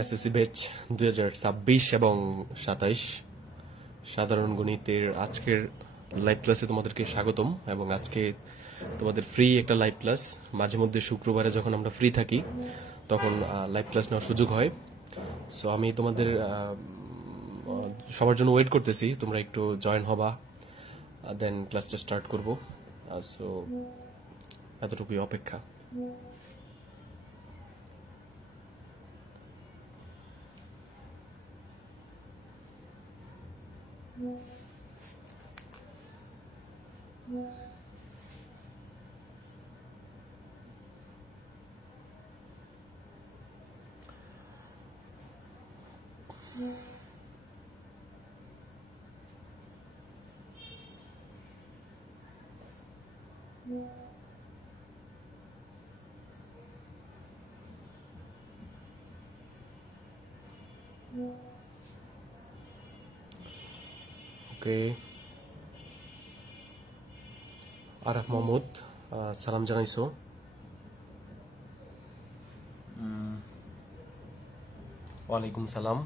SSC batch 2026 এবং 27 সাধারণ গণিতের আজকের লাইভ ক্লাসে তোমাদেরকে স্বাগতম। এবং আজকে তোমাদের ফ্রি একটা লাইভ ক্লাস। মাঝে মধ্যে শুক্রবারে যখন আমরা ফ্রি থাকি তখন লাইভ ক্লাস নেওয়ার সুযোগ হয়। সো আমি তোমাদের সবার জন্য ওয়েট করতেছি, তোমরা একটু জয়েন হবা, দেন ক্লাসটা স্টার্ট করব। সো এতটুকুই অপেক্ষা। ওকে, আরাফ মাহমুদ সালাম জানাইছো। ওয়ালাইকুম সালাম।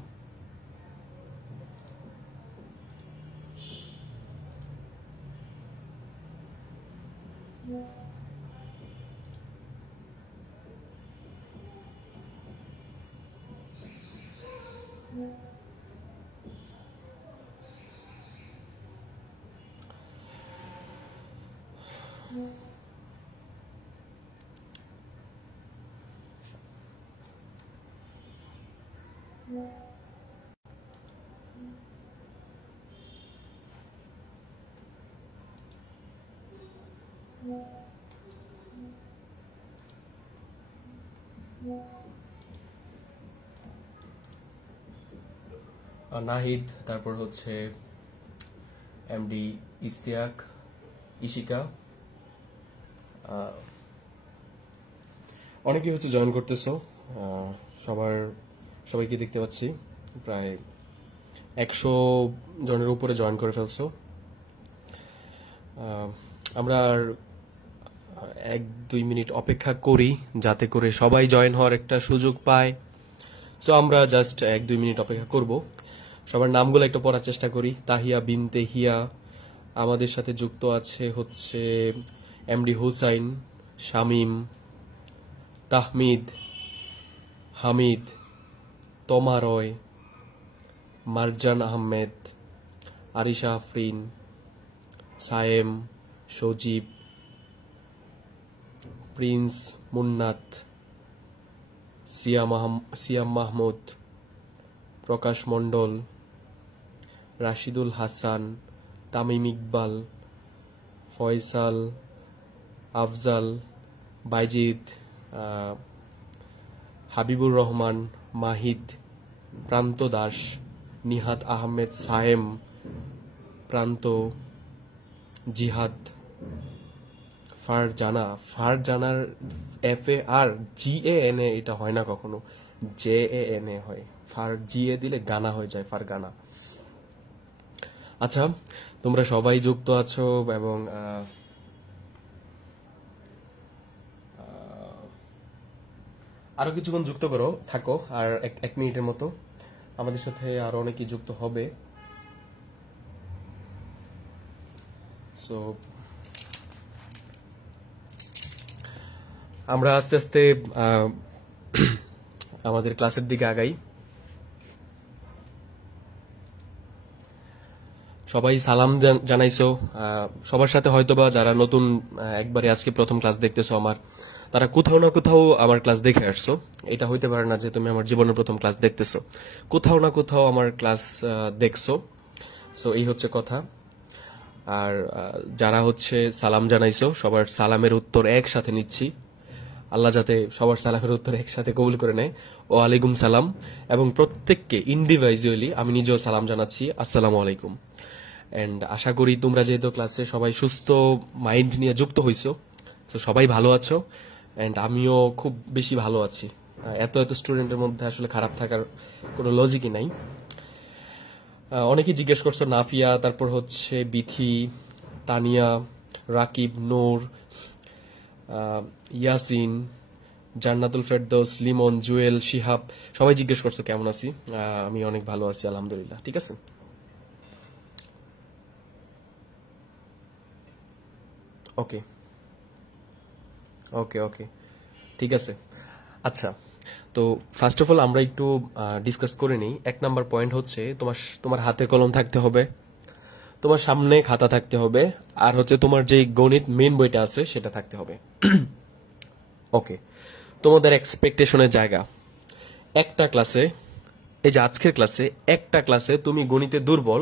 নাহিদ, তারপর হচ্ছে এমডি ইস্তিয়াক, ইশিকা, অনেকেই হচ্ছে জয়েন করতেছো। সবাইকে দেখতে পাচ্ছি, প্রায় 100 জনের উপরে জয়েন করে ফেলছো। আমরা আর 1-2 মিনিট অপেক্ষা করি যাতে করে সবাই জয়েন হওয়ার একটা সুযোগ পায়। সো আমরা জাস্ট 1-2 মিনিট অপেক্ষা করব। সবার নামগুলো একটু পড়ার চেষ্টা করি। তাহিয়া বিনতে হিয়া আমাদের সাথে যুক্ত আছে হচ্ছে এমডি হুসাইন, শামীম, তাহমিদ, হামিদ, তমারয়, মারজান আহমেদ, আরিশা আফরিন, সায়েম, সজীব, প্রিন্স, মুন্নাত, সিয়াম মাহমুদ, প্রকাশ মণ্ডল, রাশিদুল হাসান, তামিম ইকবাল, ফয়সাল, আফজাল, বাইজিদ, হাবিবুর রহমান, মাহিদ, প্রান্ত দাস, নিহাত আহমেদ, সায়েম, প্রান্ত, জিহাদ, ফারজানার FAR GANA এটা হয় না কখনো, JANA হয়। GA দিলে গানা হয়ে যায়, ফারগানা। আচ্ছা, তোমরা সবাই যুক্ত আছো এবং আরো কিছুক্ষণ যুক্ত থাকো, আর 1 মিনিটের মতো আমাদের সাথে আরো অনেকেই যুক্ত হবে। সো আমরা আস্তে আস্তে আমাদের ক্লাসের দিকে আগাই। সবাই সালাম জানাইছো। সবার সাথে হয়তোবা যারা নতুন একবারে আজকে প্রথম ক্লাস দেখতেছো আমার, তারা কোথাও না কোথাও আমার ক্লাস দেখে আসছো। এটা হইতে পারে না যে তুমি আমার জীবনের প্রথম ক্লাস দেখতেছো, কোথাও না কোথাও আমার ক্লাস দেখছো। সো এই হচ্ছে কথা। আর যারা হচ্ছে সালাম জানাইছো, সবার সালামের উত্তর একসাথে নিচ্ছি। আল্লাহ যাতে সবার সালামের উত্তর একসাথে কবুল করে নেয়। ওয়ালাইকুম সালাম। এবং প্রত্যেককে ইন্ডিভিজুয়ালি আমি নিজেও সালাম জানাচ্ছি, আসসালামু আলাইকুম। এন্ড আশা করি তোমরা যেহেতু ক্লাসে সবাই সুস্থ মাইন্ড নিয়ে যুক্ত হইছো, তো সবাই ভালো আছো। এন্ড আমিও খুব বেশি ভালো আছি। এত স্টুডেন্টের মধ্যে আসলে খারাপ থাকার কোনো লজিকই নাই। অনেকেই জিজ্ঞেস করছো নাফিয়া, তারপর হচ্ছে বিথি, তানিয়া, রাকিব, নূর, ইয়াসিন, জান্নাতুল ফেরদৌস, লিমন, জুয়েল, শিহাব, সবাই জিজ্ঞেস করছো কেমন আছি। আমি অনেক ভালো আছি আলহামদুলিল্লাহ। ঠিক আছে, ওকে ওকে ওকে, ঠিক আছে। আচ্ছা, তো ফার্স্ট অফ অল আমরা একটু ডিসকাস করে নিই। 1 নাম্বার পয়েন্ট হচ্ছে তোমার তোমার হাতে কলম থাকতে হবে, তোমার সামনে খাতা থাকতে হবে, আর হচ্ছে তোমার যে গণিত মেইন বইটা আছে সেটা থাকতে হবে। ওকে, তোমাদের এক্সপেকটেশনের জায়গা একটা ক্লাসে, এই যে আজকের ক্লাসে একটা ক্লাসে তুমি গণিতে দুর্বল,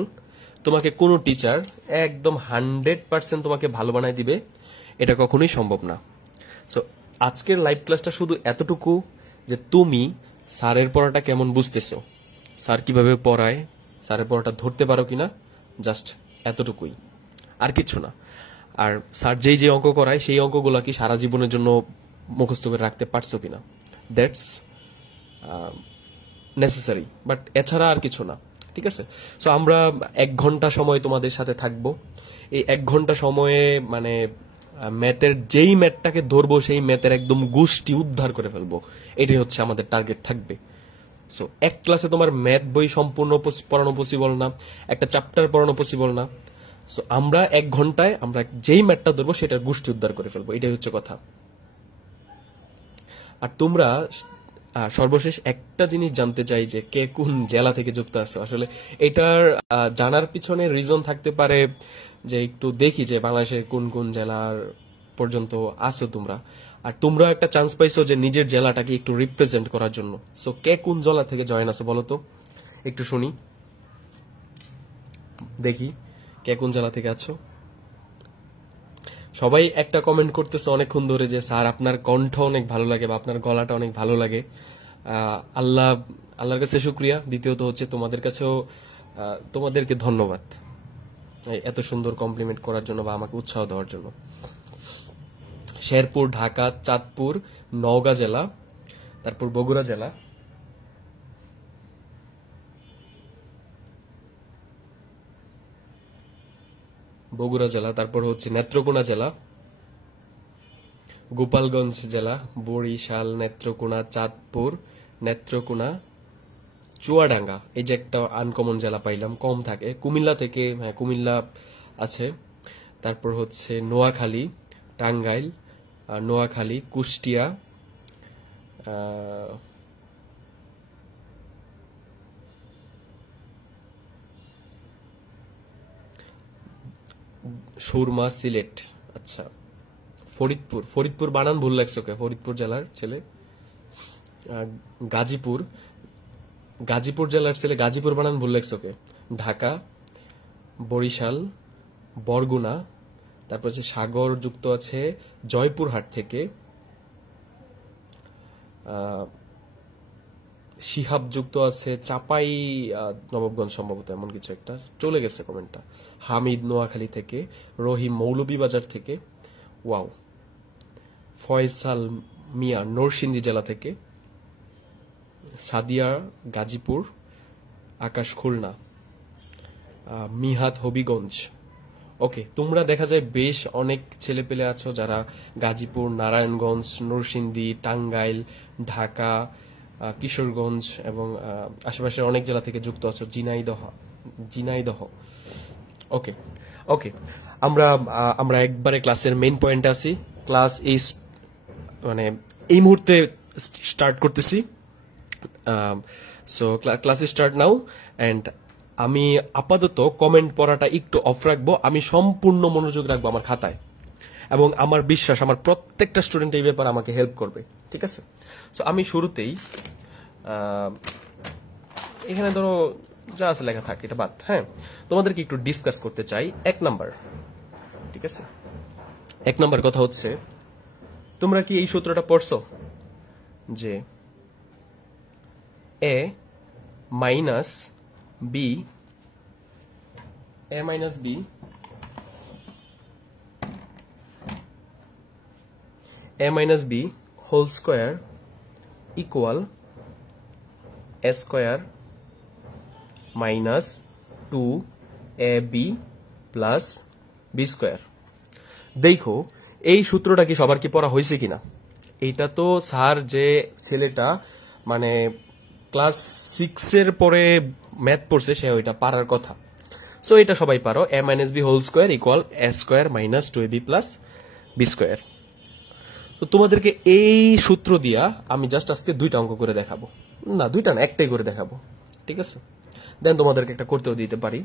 তোমাকে কোনো টিচার একদম 100% তোমাকে ভালো বানায় দিবে, এটা কখনোই সম্ভব না। সো আজকের লাইভ ক্লাসটা শুধু এতটুকু যে তুমি স্যারের পড়াটা কেমন বুঝতেছো, স্যার কিভাবে পড়ায়, স্যারের পড়াটা ধরতে পারো কিনা, জাস্ট এতটুকুই, আর কিচ্ছু না। আর স্যার যেই যে অঙ্ক করায় সেই অঙ্কগুলো কি সারা জীবনের জন্য মুখস্থ করে রাখতে পারছো কিনা, দ্যাটস নেসেসারি, বাট এছাড়া আর কিছু না। ঠিক আছে, সো আমরা 1 ঘন্টা সময় তোমাদের সাথে থাকবো। এই 1 ঘন্টা সময়ে মানে ম্যাথের যেই ম্যাথটাকে ধরবো সেই ম্যাথের একদম গুষ্টি উদ্ধার করে ফেলবো, এটাই হচ্ছে আমাদের টার্গেট থাকবে। সো এক ক্লাসে তোমার ম্যাথ বই সম্পূর্ণ পড়ানো পসিবল না, একটা চ্যাপ্টার পড়ানো পসিবল না। সো আমরা 1 ঘন্টায় আমরা যেই ম্যাথটা ধরবো সেটার গুষ্টি উদ্ধার করে ফেলবো, এটাই হচ্ছে কথা। আর তোমরা সর্বশেষ একটা জিনিস জানতে চাই যে কে কোন জেলা থেকে যুক্ত আছে। আসলে এটার জানার পিছনে রিজন থাকতে পারে যে একটু দেখি যে বাংলাদেশের কোন কোন জেলার পর্যন্ত আছো তোমরা, আর তোমরা একটা চান্স পাইছো যে নিজের জেলাটাকে একটু রিপ্রেজেন্ট করার জন্য। সো কে কোন জেলা থেকে জয়েন আছো বলো তো, একটু শুনি, দেখি কে কোন জেলা থেকে আছো। সবাই একটা কমেন্ট করতেছে অনেকক্ষণ ধরে যে স্যার আপনার কণ্ঠ অনেক ভালো লাগে বা আপনার গলাটা অনেক ভালো লাগে। আল্লাহর কাছে শুক্রিয়া, দ্বিতীয়ত হচ্ছে তোমাদের কাছেও তোমাদেরকে ধন্যবাদ এত সুন্দর কমপ্লিমেন্ট করার জন্য বা আমাকে উৎসাহ দেওয়ার জন্য। শেরপুর, ঢাকা, চাঁদপুর, নওগাঁ জেলা, তারপর বগুড়া জেলা, তারপর হচ্ছে নেত্রকোনা জেলা, গোপালগঞ্জ জেলা, বরিশাল, নেত্রকোনা, চাঁদপুর, নেত্রকোনা, চুয়াডাঙ্গা, এই যে একটা আনকমন জেলা পাইলাম, কম থাকে। কুমিল্লা থেকে, হ্যাঁ কুমিল্লা আছে, তারপর হচ্ছে নোয়াখালী, টাঙ্গাইল, নোয়াখালী, কুষ্টিয়া, সুরমা, সিলেট, আচ্ছা ফরিদপুর বানান ভুল লাগছে, ফরিদপুর জেলার ছেলে। গাজীপুর জেলার ছেলে, গাজীপুর বানান ভুল লাগছে, ঢাকা, বরিশাল, বরগুনা, তারপর হচ্ছে সাগর যুক্ত আছে জয়পুরহাট থেকে, শিহাব যুক্ত আছে চাপাই নবাবগঞ্জ সম্ভবত, এমন কিছু একটা, চলে গেছে কমেন্টটা। হামিদ নোয়াখালী থেকে, রহিম মৌলভীবাজার থেকে, ওয়াও, ফয়সাল মিয়া নরসিংদী জেলা থেকে, সাদিয়া গাজীপুর, আকাশ খুলনা, মিহাদ হবিগঞ্জ। ওকে, তোমরা দেখা যায় বেশ অনেক ছেলে পেলে আছো যারা গাজীপুর, নারায়ণগঞ্জ, নরসিংদী, টাঙ্গাইল, ঢাকা, কিশোরগঞ্জ এবং আশেপাশের অনেক জেলা থেকে যুক্ত আছো, ঝিনাইদহ। ওকে ওকে, আমরা একবারে ক্লাসের মেইন পয়েন্টে আছি। ক্লাস মানে এই মুহূর্তে স্টার্ট করতেছি। So class start now, and আমি আপাতত কমেন্ট পড়াটা একটু অফ রাখবো, আমি সম্পূর্ণ মনোযোগ রাখবো আমার খাতায়, এবং আমার বিশ্বাস আমার প্রত্যেকটা স্টুডেন্ট এই ব্যাপারে আমাকে হেল্প করবে। ঠিক আছে, সো আমি শুরুতেই এখানে ধরো যা আছে লেখা থাকে এটা বাদ, হ্যাঁ তোমাদেরকে একটু ডিসকাস করতে চাই 1 নাম্বার। ঠিক আছে, 1 নাম্বার কথা হচ্ছে, তোমরা কি এই সূত্রটা পড়ছো যে a minus B whole square equal a square minus 2ab plus B square. দেখো এই সূত্রটা কি সবার কি পড়া হয়েছে কিনা? এইটা তো স্যার যে ছেলেটা মানে ক্লাস 6 এর পরে ম্যাথ পড়ছে সে ওইটা পারার কথা। সো এটা সবাই পারো, a minus B whole square equal a square minus 2ab plus B square. তো তোমাদেরকে এই সূত্র দিয়া আমি জাস্ট আজকে দুইটা অঙ্ক করে দেখাবো, না দুইটা না একটাই করে দেখাবো, ঠিক আছে? দেন তোমাদেরকে একটা করতেও দিতে পারি।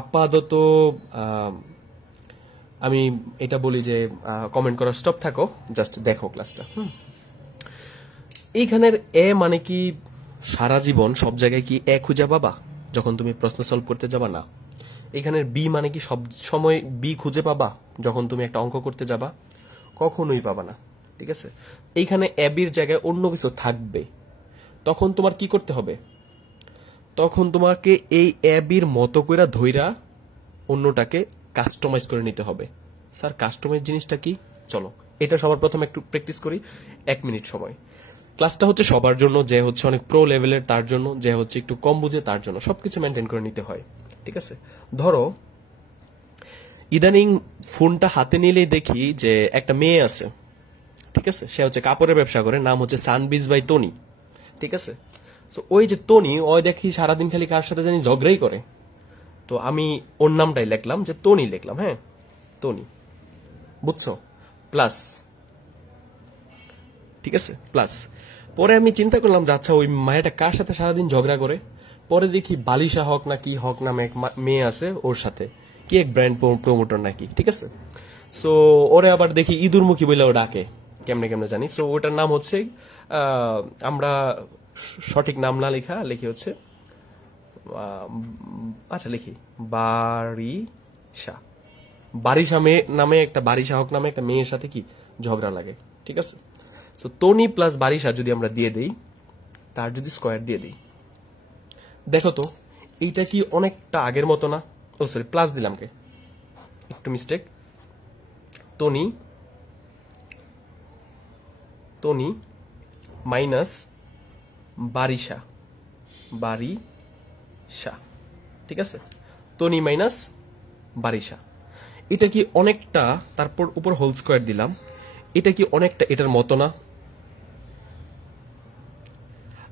আপাতত আমি এটা বলি যে কমেন্ট করা স্টপ থাকো, জাস্ট দেখো ক্লাসটা। এইখানের এ মানে কি সারা জীবন সব জায়গায় কি এ খুঁজে পাবা যখন তুমি প্রশ্ন সলভ করতে যাবা? না। এখানের বি মানে কি সব সময় বি খুঁজে পাবা যখন তুমি একটা অঙ্ক করতে যাবা? কখনোই পাবা না, ঠিক আছে? এইখানে এ বির জায়গায় অন্য কিছু থাকবে, তখন তোমার কি করতে হবে? তখন তোমাকে এই এ বির মতো কইরা ধইরা অন্যটাকে কাস্টমাইজ করে নিতে হবে। স্যার কাস্টমাইজ জিনিসটা কি? চলো এটা সবার প্রথমে একটু প্র্যাকটিস করি, 1 মিনিট সময়। ক্লাসটা হচ্ছে সবার জন্য, যে হচ্ছে অনেক প্রো লেভেলের তার জন্য, যে হচ্ছে একটু কম বুঝে তার জন্য, সবকিছু মেনটেন করে নিতে হয়, ঠিক আছে? ধরো ইদানিং ফোনটা হাতে নিলেই দেখি যে একটা মেয়ে আছে, ঠিক আছে? সে হচ্ছে কাপড়ের ব্যবসা করে, নাম হচ্ছে সানবিজ বাই তনি, ঠিক আছে? তো ওই যে তনি, ওই দেখি সারাদিন খালি কার সাথে জানি ঝগড়াই করে। তো আমি ওর নামটাই লিখলাম, যে তনি লিখলাম, হ্যাঁ তনি, বুঝছো? প্লাস, ঠিক আছে প্লাস। পরে আমি চিন্তা করলাম যে আচ্ছা ওই মায়াটা কার সাথে সারাদিন ঝগড়া করে? পরে দেখি বালিশা হক না কি হক নামে এক মেয়ে আছে, ওর সাথে কি এক ব্র্যান্ড প্রমোটর নাকি, ঠিক আছে? সো ওরে আবার দেখি ইঁদুরমুখী বলে ও ডাকে, কেমনে কেমনে জানি। সো ওটার নাম হচ্ছে আমরা সঠিক নাম না লেখা লিখি হচ্ছে আচ্ছা লিখি বারিশা। বারিশা মেয়ে নামে একটা, বারিশা হক নামে একটা মেয়ের সাথে কি ঝগড়া লাগে, ঠিক আছে? সো তনি প্লাস বারিশা যদি আমরা দিয়ে দেই, তার যদি স্কোয়ার দিয়ে দিই, দেখো তো এইটা কি অনেকটা আগের মতো না? ও সরি প্লাস দিলাম, কে একটু মিস্টেক। তনি তনি মাইনাস বারিশা, বারিশা, ঠিক আছে? তনি মাইনাস বারিশা, এটা কি অনেকটা, তারপর উপর হোল স্কোয়ার দিলাম, এটা কি অনেকটা এটার মতো না?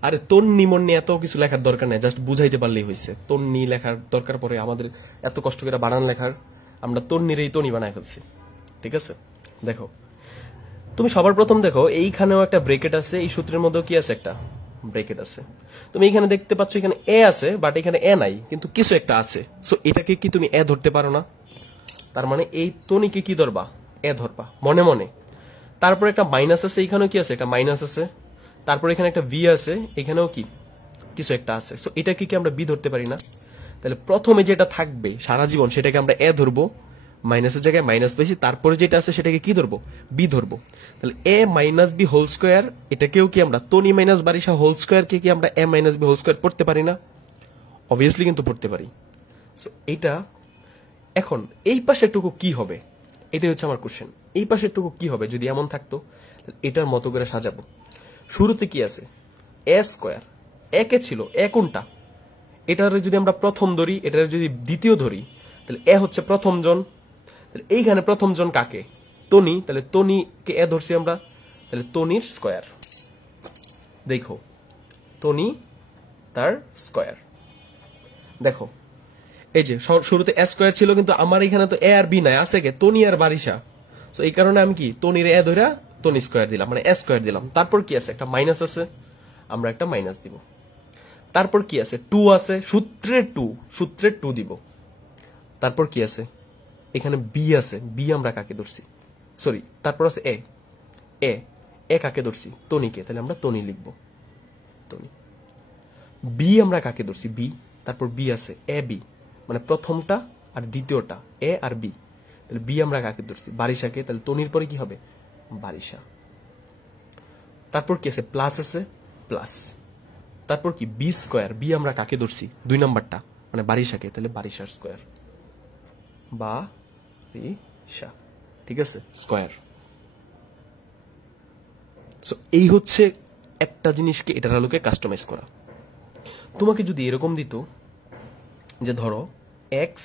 আরে তন্নি মন্নি এত কিছু লেখার দরকার নেই, জাস্ট বুঝাইতে পারলেই হয়েছে। তন্নি লেখার দরকার পরে আমাদের এত কষ্ট করে বানান লেখার, আমরা তন্নির এই তনি বানায় ফেলছি, ঠিক আছে? দেখো তুমি সবার প্রথম দেখো এইখানেও একটা ব্রেকেট আছে, এই সূত্রের মধ্যেও কি আছে? একটা ব্রেকেট আছে। তুমি এখানে দেখতে পাচ্ছ এখানে এ আছে, বাট এখানে এ নাই, কিন্তু কিছু একটা আছে। সো এটাকে কি তুমি এ ধরতে পারো না? তার মানে এই তনিকে কি ধরবা? এ ধরবা মনে মনে। তারপর একটা মাইনাস আছে, এখানেও কি আছে? একটা মাইনাস আছে। তারপর এখানে একটা ভি আছে, এখানেও কি কিছু একটা আছে। সো এটাকে কি আমরা বি ধরতে পারি না? তাহলে প্রথমে যেটা থাকবে সারা জীবন সেটাকে আমরা এ ধরবো, মাইনাসের জায়গায় মাইনাস পেয়েছি, তারপরে যেটা আছে সেটাকে কি ধরবো? বি ধরবো। তাহলে এ মাইনাস বি হোল স্কোয়ার, এটাকেও কি আমরা তনি মাইনাস বারিশা হোল স্কোয়ারকে কি আমরা এ মাইনাস বি হোল স্কোয়ার পড়তে পারি না? অবভিয়াসলি কিন্তু পড়তে পারি। সো এটা এখন এই পাশের টুকু কি হবে? এটাই হচ্ছে আমার কোশ্চেন। এই পাশের টুকু কি হবে যদি এমন থাকতো? এটার মতো করে সাজাবো। শুরুতে কি আছে? এ স্কোয়ার, একে ছিল, এ কোনটা? এটার যদি আমরা প্রথম ধরি, এটার যদি দ্বিতীয় ধরি, তাহলে এ হচ্ছে প্রথম জন। তাহলে এইখানে প্রথম জন কাকে? তনি। তাহলে তনিকে এ ধরছি আমরা, তাহলে তনির স্কোয়ার। দেখো তনি তার স্কোয়ার, দেখো এই যে শুরুতে এ স্কোয়ার ছিল, কিন্তু আমার এখানে তো এ আর বি নাই, আছে কে? তনি আর বারিশা। তো এই কারণে আমি কি তনির এ ধরা তনি স্কোয়ার দিলাম, মানে এ স্কোয়ার দিলাম। তারপর কি আছে? একটা মাইনাস আছে, আমরা একটা মাইনাস দিব। তারপর কি আছে? 2 আছে, সূত্রের 2 দিব। তারপর কি আছে? এখানে বি আছে, বি আমরা কাকে ধরছি? সরি, তারপর আছে এ, এ এ কাকে ধরছি? তনিকে, তাহলে আমরা তনি লিখব, তনি। বি আমরা কাকে ধরছি? বি। তারপর বি আছে এ বি, মানে প্রথমটা আর দ্বিতীয়টা, এ আর বি। তাহলে বি আমরা কাকে ধরছি? বারিশাকে। তাহলে তনির পরে কি হবে? বারিশা। তারপর কি আছে? প্লাস আছে, প্লাস। তারপর কি? বি স্কোয়ার, বি আমরা কাকে ধরছি? 2 নাম্বারটা, মানে বারিশাকে। তাহলে বারিশার স্কোয়ার, বারিশা, ঠিক আছে? স্কোয়ার। সো এই হচ্ছে একটা জিনিসকে এটার আলোকে কাস্টমাইজ করা। তোমাকে যদি এরকম দিত যে ধরো এক্স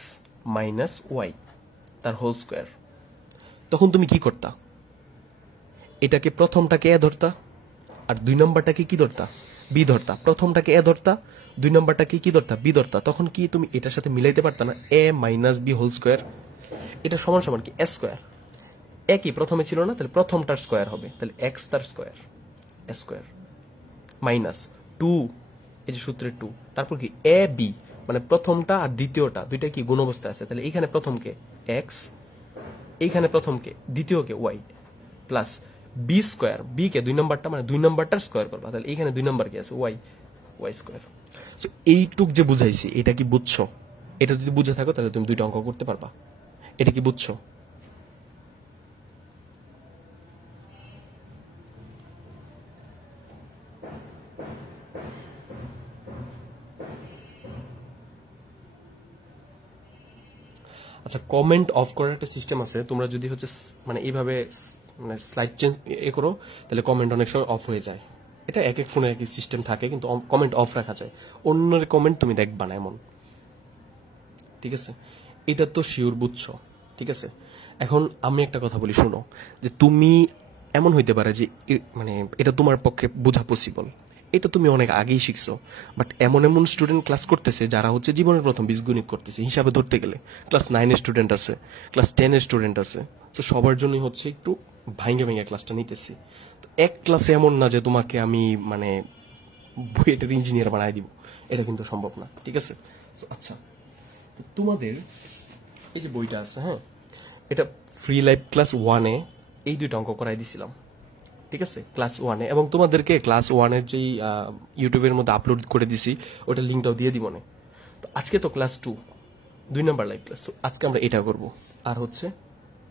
মাইনাস ওয়াই তার হোল স্কোয়ার, তখন তুমি কি করতা? এটাকে প্রথমটাকে এ ধরতা আর 2 নম্বরটাকে কি ধরতা? বি ধরতা। প্রথমটাকে এ ধরতা, 2 নম্বরটাকে কি ধরতা? বি ধরতা। তখন কি তুমি এটার সাথে মিলাইতে পারতা না? এ মাইনাস বি হোল স্কোয়ার, এটা সমান সমান কি? এ স্কোয়ার। একই প্রথমে ছিল না, তাহলে প্রথমটার স্কোয়ার হবে, তাহলে এক্স তার স্কোয়ার, এ স্কোয়ার মাইনাস 2, এই যে সূত্রের 2, তারপর কি এ বি, মানে প্রথমটা আর দ্বিতীয়টা দুইটা কি গুণ অবস্থায় আছে, তাহলে এইখানে প্রথমকে এক্স, এইখানে প্রথমকে দ্বিতীয়কে y, plus B square, b কে 2 নম্বরটা মানে 2 নম্বরটার স্কোয়ার করবা, তাহলে এইখানে 2 নম্বর কি আছে? Y, Y square. সো এইটুক যে বুঝাইছি, এটা কি বুঝছো? এটা যদি বুঝে থাকো তাহলে তুমি 2টা অঙ্ক করতে পারবা। এটা কি বুঝছো? আচ্ছা, কমেন্ট অফ করার একটা সিস্টেম আছে। তোমরা যদি হচ্ছে মানে এইভাবে মানে স্লাইড চেঞ্জ করো, তাহলে কমেন্ট অনেক সময় অফ হয়ে যায়। এটা এক এক ফোনে একই সিস্টেম থাকে, কিন্তু কমেন্ট অফ রাখা যায়। অন্যের কমেন্ট তুমি দেখবা না এমন, ঠিক আছে? এটা তো শিওর বুঝছো, ঠিক আছে? এখন আমি একটা কথা বলি, শুনো, যে তুমি এমন হইতে পারে যে মানে এটা তোমার পক্ষে বোঝা পসিবল, এটা তুমি অনেক আগেই শিখছো, বাট এমন এমন স্টুডেন্ট ক্লাস করতেছে যারা হচ্ছে জীবনের প্রথম বীজগণিত করতেছে হিসাবে ধরতে গেলে। ক্লাস 9-এর স্টুডেন্ট আছে, ক্লাস 10-এর স্টুডেন্ট আছে, তো সবার জন্যই হচ্ছে একটু ভাঙ্গে ভাঙ্গে ক্লাসটা নিতেছি। তো এক ক্লাসে এমন না যে তোমাকে আমি মানে বুয়েটের ইঞ্জিনিয়ার বানাই দিব, এটা কিন্তু সম্ভব না, ঠিক আছে? আচ্ছা, তো তোমাদের এই যে বইটা আছে, হ্যাঁ, এটা ফ্রি লাইফ ক্লাস 1-এ এই 2টা অঙ্ক করাই দিছিলাম, ঠিক আছে? ক্লাস 1-এ, এবং তোমাদেরকে ক্লাস 1-এর যেই ইউটিউবের মধ্যে আপলোড করে দিছি ওটা লিঙ্কটাও দিয়ে দিব না। তো আজকে তো ক্লাস 2, 2 নাম্বার লাইভ ক্লাস, তো আজকে আমরা এটা করব, আর হচ্ছে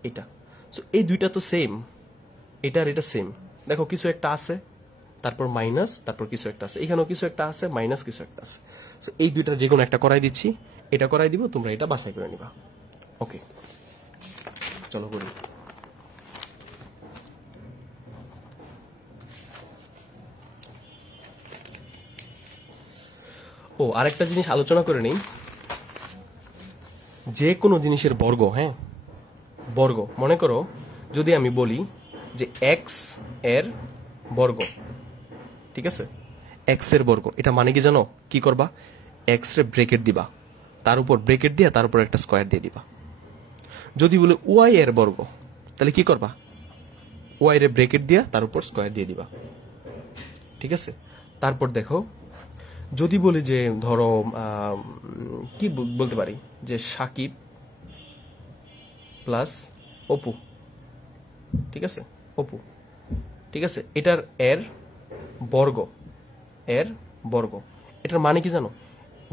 এটা। সো এই 2টা তো সেম, এটা আর এটা সেম। দেখো কিছু একটা আছে, তারপর মাইনাস, তারপর কিছু একটা আছে, এখানেও কিছু একটা আছে, মাইনাস কিছু একটা আছে। সো এই 2টার যে কোনো একটা করাই দিচ্ছি, এটা করাই দিব, তোমরা এটা বাসায় করে নিবা। ওকে, চলো করি। ও, আরেকটা জিনিস আলোচনা করে নেই, যে কোনো জিনিসের বর্গ, হ্যাঁ, বর্গ, মনে করো যদি আমি বলি যে এক্স এর বর্গ, ঠিক আছে? এক্স এর বর্গ, এটা মানে কি জানো? কি করবা? এক্স রে ব্রেকেট দিবা, তার উপর ব্রেকেট দিয়া তার উপর একটা স্কোয়ার দিয়ে দিবা। যদি বলে ওয়াই এর বর্গ, তাহলে কি করবা? ওয়াই রে ব্রেকেট দিয়া তার উপর স্কোয়ার দিয়ে দিবা, ঠিক আছে? তারপর দেখো, যদি বলি যে ধরো কি বলতে পারি, যে সাকিব প্লাস অপু, ঠিক আছে? অপু, ঠিক আছে? এটার এর বর্গ, এর বর্গ, এটার মানে কি জানো?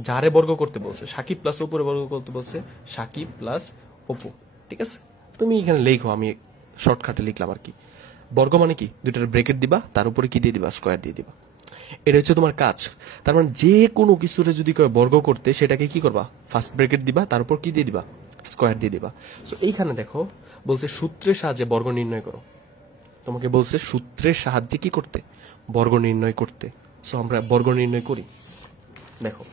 যারে বর্গ করতে বলছে, সাকিব প্লাস অপুরে বর্গ করতে বলছে, সাকিব প্লাস অপু, ঠিক আছে? তুমি এখানে লেখো, আমি শর্টকাটে লিখলাম আর কি। বর্গ মানে কি? 2টার ব্রেকেট দিবা, তার উপরে কি দিয়ে দিবা? স্কোয়ার দিয়ে দিবা। এটা হচ্ছে তোমার কাজ। তার মানে যে কোনো কিছুরে যদি বর্গ করতে, সেটাকে কি করবা? ফার্স্ট ব্রেকেট দিবা, তার উপর কি দিয়ে দিবা? স্কোয়ার দিয়ে দিবা। সো এইখানে দেখো বলছে সূত্রের সাহায্যে বর্গ নির্ণয় করো। তোমাকে বলছে সূত্রের সাহায্যে কি করতে? বর্গ নির্ণয় করতে। সো আমরা বর্গ নির্ণয় করি। দেখো,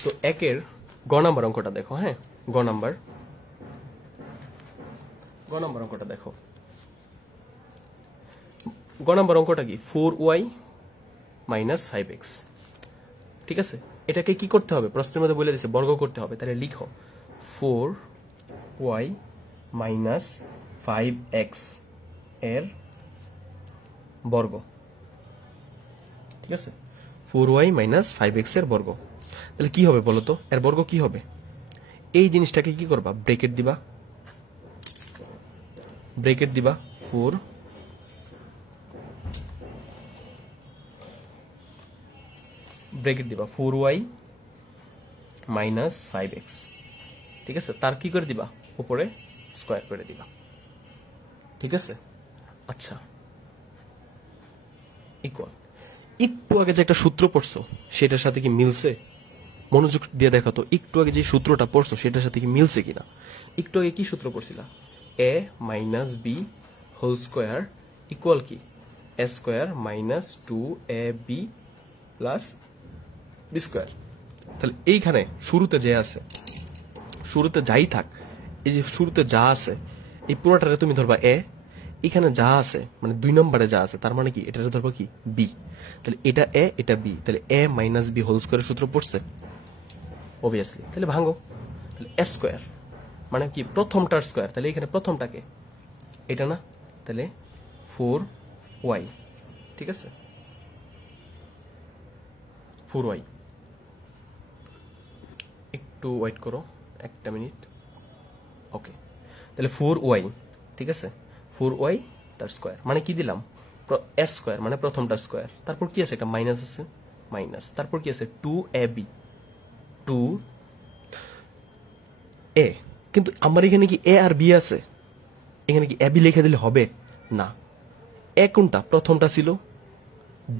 সো 1-এর গ নাম্বার অঙ্কটা দেখো, হ্যাঁ, গ নাম্বার অঙ্কটা দেখো। গ নাম্বার অঙ্কটা কি? 4y মাইনাস 5x, ঠিক আছে? এটাকে কি করতে হবে? প্রশ্নের মধ্যে বলে দিচ্ছে বর্গ করতে হবে, তাহলে লিখো 4y মাইনাস 5x এর বর্গ, ঠিক আছে? 4y মাইনাস 5x এর বর্গ, তাহলে কি হবে বলো তো? এর বর্গ কি হবে? এই জিনিসটাকে কি করবা? ব্রেকেট দিবা, ব্রেকেট দিবা 4 ব্রেকেট দিবা 4y মাইনাস 5x, ঠিক আছে? তার কি করে দিবা? উপরে স্কোয়ার করে দিবা, ঠিক আছে? আচ্ছা, ইকুয়াল, একটু আগে যে একটা সূত্র পড়ছো সেটার সাথে কি মিলছে? মনোযোগ দিয়ে দেখো তো, একটু আগে যে সূত্রটা পড়ছো সেটার সাথে কি মিলছে কিনা। একটু আগে কি সূত্র পড়ছিলা? a minus B whole square equal কি? a square minus 2ab plus B square, তাহলে এইখানে শুরুতে যে আছে, শুরুতে যাই থাক, এই যে শুরুতে যা আছে এই পুরোটারে তুমি ধরবা এ, এখানে যা আছে মানে 2 নম্বরে যা আছে তার মানে কি এটারে ধরবা কি বি। তাহলে এটা এ এটা বি, তাহলে এ মাইনাস বি হোল স্কোয়ারের সূত্র পড়ছে অবভিয়াসলি। তাহলে ভাঙো, তাহলে এ স্কোয়ার মানে কি প্রথমটার স্কোয়ার, তাহলে এখানে প্রথমটাকে এটা না, তাহলে 4y, ঠিক আছে 4y। একটু ওয়েট করো একটা মিনিট, ওকে। তাহলে 4y, ঠিক আছে 4y তার স্কোয়ার মানে কি দিলাম এ স্কোয়ার মানে প্রথমটার স্কোয়ার, তারপর কি আছে একটা মাইনাস আছে মাইনাস, তারপর কি আছে 2ab 2a। কিন্তু আমার এখানে কি এ আর বি আছে, এখানে কি এবি লিখে দিলে হবে না। এ কোনটা প্রথমটা ছিল,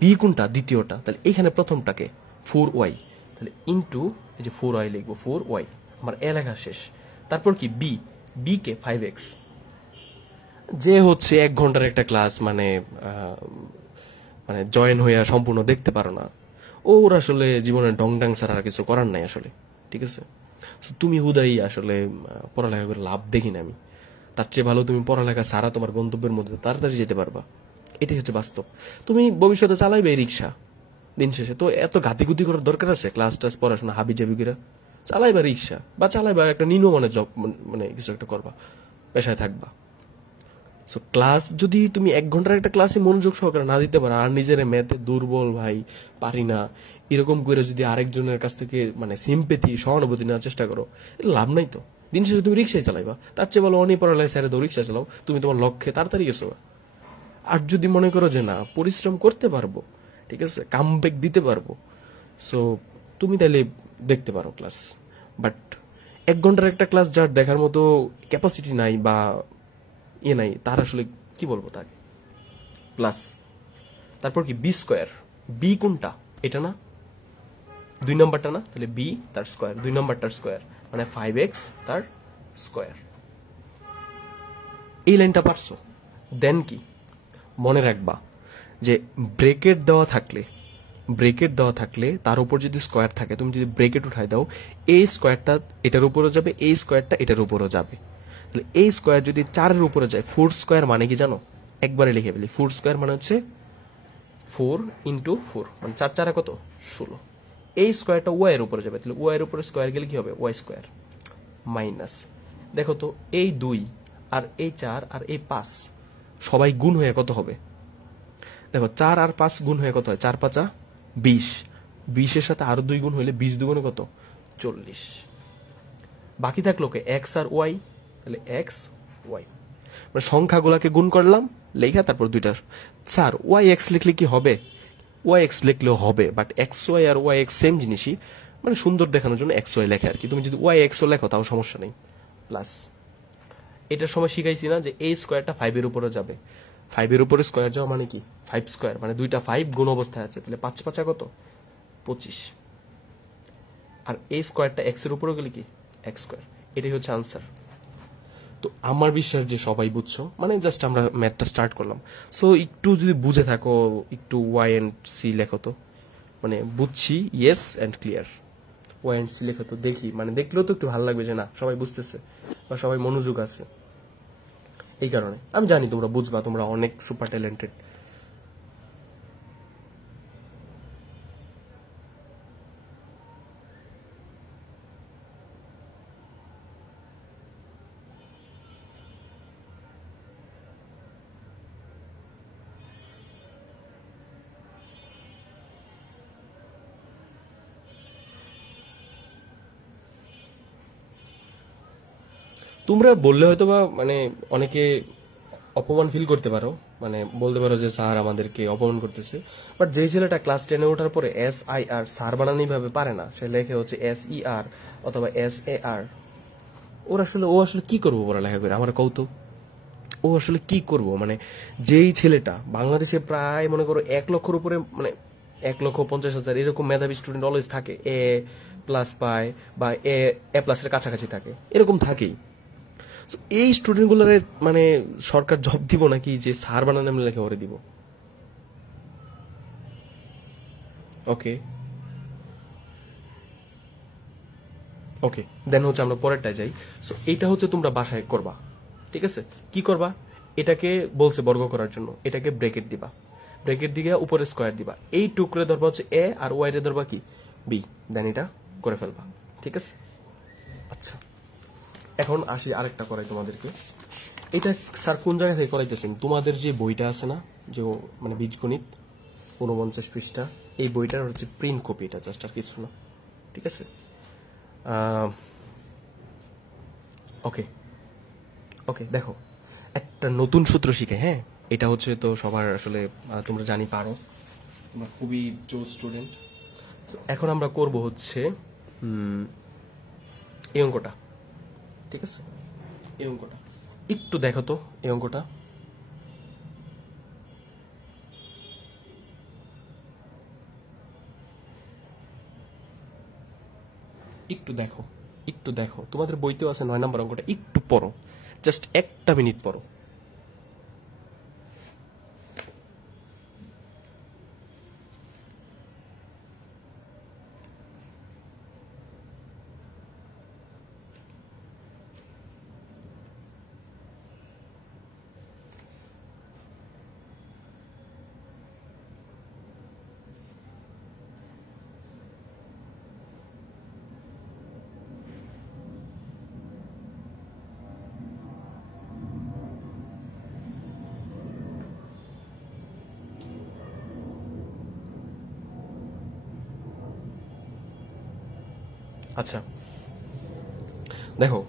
বি কোনটা দ্বিতীয়টা, তাহলে এখানে প্রথমটাকে 4y, তাহলে ইন্টু এই যে 4y লিখবো 4y, আমার এ লেখা শেষ। তারপর কি বি, বি কে 5x, যে হচ্ছে 1 ঘন্টার একটা ক্লাস মানে মানে জয়েন হইয়া সম্পূর্ণ দেখতে পারো না, ওর আসলে জীবনে ডং ডাং ছাড়া আর কিছু করার নাই আসলে, ঠিক আছে। তুমি হুদাই আসলে পড়ালেখা করে লাভ দেখি না আমি, তার চেয়ে ভালো তুমি পড়ালেখা ছাড়া তোমার গন্তব্যের মধ্যে তাড়াতাড়ি যেতে পারবা, এটাই হচ্ছে বাস্তব। তুমি ভবিষ্যতে চালাইবে এই রিক্সা, দিন শেষে তো এত গাতিগুতি করার দরকার আছে ক্লাস টাস পড়াশোনা হাবি জাবি করে, চালাইবা রিক্সা বা চালাইবা একটা নিম্নমানের জব, মানে কিছু একটা করবা, পেশায় থাকবা। সো ক্লাস যদি তুমি 1 ঘন্টার একটা ক্লাসে মনোযোগ সহকারে না দিতে পারো, আর নিজের ম্যাথে দুর্বল ভাই পারি না এরকম করে যদি আরেকজনের কাছ থেকে মানে সিম্পেথি সহানুভূতি নেওয়ার চেষ্টা করো, লাভ নাই তো। দিন শেষে তুমি রিক্সায় চালাইবা, তার চেয়ে বলো অনেক পড়ালেখা স্যারে দাও রিক্সা চালাও, তুমি তোমার লক্ষ্যে তাড়াতাড়ি গেছো। আর যদি মনে করো যে না পরিশ্রম করতে পারবো, ঠিক আছে কামব্যাক দিতে পারবো, সো তুমি তাহলে দেখতে পারো ক্লাস। বাট 1 ঘন্টার একটা ক্লাস যার দেখার মতো ক্যাপাসিটি নাই বা ইয়ে নাই, তার আসলে কি বলবো তাকে। প্লাস তারপর কি বি স্কোয়ার, বি কোনটা এটা না 2 নম্বরটা না, তাহলে বি তার স্কোয়ার 2 নম্বরটার স্কোয়ার মানে 5x তার স্কোয়ার। এই লাইনটা পারছো, দেন কি মনে রাখবা যে ব্রেকেট দেওয়া থাকলে তার উপর যদি স্কোয়ার থাকে, তুমি যদি ব্রেকেট উঠাই দাও, এই স্কোয়ারটা এটার উপরও যাবে, এই স্কোয়ারটা এটার উপরও যাবে। তাহলে এই স্কোয়ার যদি 4-এর উপরে যায়, 4 স্কোয়ার মানে কি জানো, একবারে লিখে ফেলি 4 স্কোয়ার মানে হচ্ছে 4 ইন্টু 4 মানে 4 4 কত 16। এই স্কোয়ারটা ওয়াই এর উপরে যাবে, তাহলে ওয়াই এর উপরে স্কোয়ার গেলে কি হবে ওয়াই স্কোয়ার মাইনাস, দেখো তো এই 2 আর এই 4 আর এই 5 সবাই গুণ হয়ে কত হবে, দেখো 4 আর 5 গুণ হয়ে কত হয় 4 5 20, 20-এর সাথে আরো 2 গুণ হইলে 20 দুগুণে কত 40। বাকি থাকলো কে এক্স আর ওয়াই, তাহলে এক্স ওয়াই মানে সংখ্যাগুলোকে গুণ করলাম লেখা, তারপর দুইটা স্যার ওয়াই এক্স লিখলে কি হবে, ওয়াই এক্স লিখলেও হবে, বাট এক্স ওয়াই আর ওয়াই এক্স সেম জিনিসই, মানে সুন্দর দেখানোর জন্য এক্স ওয়াই লেখে আর কি। তুমি যদি ওয়াই এক্সও লেখো তাও সমস্যা নেই। প্লাস এটার সময় শিখাইছি না যে এই স্কোয়ারটা 5-এর উপরে যাবে, 5-এর উপরে স্কোয়ার যাওয়া মানে কি 5 স্কোয়ার মানে দুইটা 5 গুণ অবস্থায় আছে, তাহলে 5 5 কত 25, আর এই স্কোয়ারটা এক্স এর উপরে গেলে কি এক্স স্কোয়ার। এটাই হচ্ছে আনসার। তো আমার বিশ্বাস যে সবাই বুঝছো, মানে জাস্ট আমরা ম্যাথটা স্টার্ট করলাম। সো একটু যদি বুঝে থাকো একটু ওয়াই এন্ড সি লেখো তো, মানে বুঝছি yes and clear, Y and C লেখো তো দেখি, মানে দেখলেও তো একটু ভালো লাগবে যে না সবাই বুঝতেছে বা সবাই মনোযোগ আছে। এই কারণে আমি জানি তোমরা বুঝবা, তোমরা অনেক সুপার ট্যালেন্টেড। তোমরা বললে হয়তো বা মানে অনেকে অপমান ফিল করতে পারো, মানে বলতে পারো যে স্যার আমাদেরকে অপমান করতেছে, বাট যেই ছেলেটা ক্লাস 10-এ ওঠার পরে SIR স্যার বানানোই ভাবে পারে না, সে লেখে হচ্ছে SER অথবা SAR, ও আসলে কি করবো পড়ালেখা করে আমার কৌতুক, ও আসলে কি করব। মানে যেই ছেলেটা বাংলাদেশে প্রায় মনে করো 1 লক্ষের উপরে, মানে 1,50,000 এরকম মেধাবী স্টুডেন্ট অলওয়েজ থাকে, এ প্লাস পায় বা এ প্লাসের কাছাকাছি থাকে, এরকম থাকেই। So, এই স্টুডেন্টগুলোর মানে সরকার জব দিব নাকি যে স্যার বানানো লেখা করে দিব। ওকে ওকে, দেন হচ্ছে আমরা পরেরটায় যাই। সো এইটা হচ্ছে তোমরা বাসায় করবা, ঠিক আছে? কি করবা, এটাকে বলছে বর্গ করার জন্য, এটাকে ব্রেকেট দিবা, ব্রেকেট দিয়ে উপরে স্কোয়ার দিবা, এই টুকরে ধরবা হচ্ছে এ আর ওয়াই রে ধরবা কি বি, দেন এটা করে ফেলবা, ঠিক আছে? আচ্ছা, এখন আসি আরেকটা করাই তোমাদেরকে। এটা স্যার কোন জায়গা থেকে করাইতেছেন, তোমাদের যে বইটা আছে না, যে মানে বীজগণিত 49 পৃষ্ঠা, এই বইটার হচ্ছে প্রিন্ট কপি, এটা জাস্ট আর কিছু না, ঠিক আছে? ওকে ওকে, দেখো একটা নতুন সূত্র শিখে, হ্যাঁ, এটা হচ্ছে তো সবার আসলে তোমরা জানি পারো, তোমরা খুবই জোর স্টুডেন্ট। এখন আমরা করব হচ্ছে এই অঙ্কটা, ঠিক আছে? এই অঙ্কটা একটু দেখো তো, এই অঙ্কটা একটু দেখো, একটু দেখো, তোমাদের বইতেও আছে 9 নম্বর অঙ্কটা, একটু পড়ো, জাস্ট একটা মিনিট পড়ো। আচ্ছা দেখো,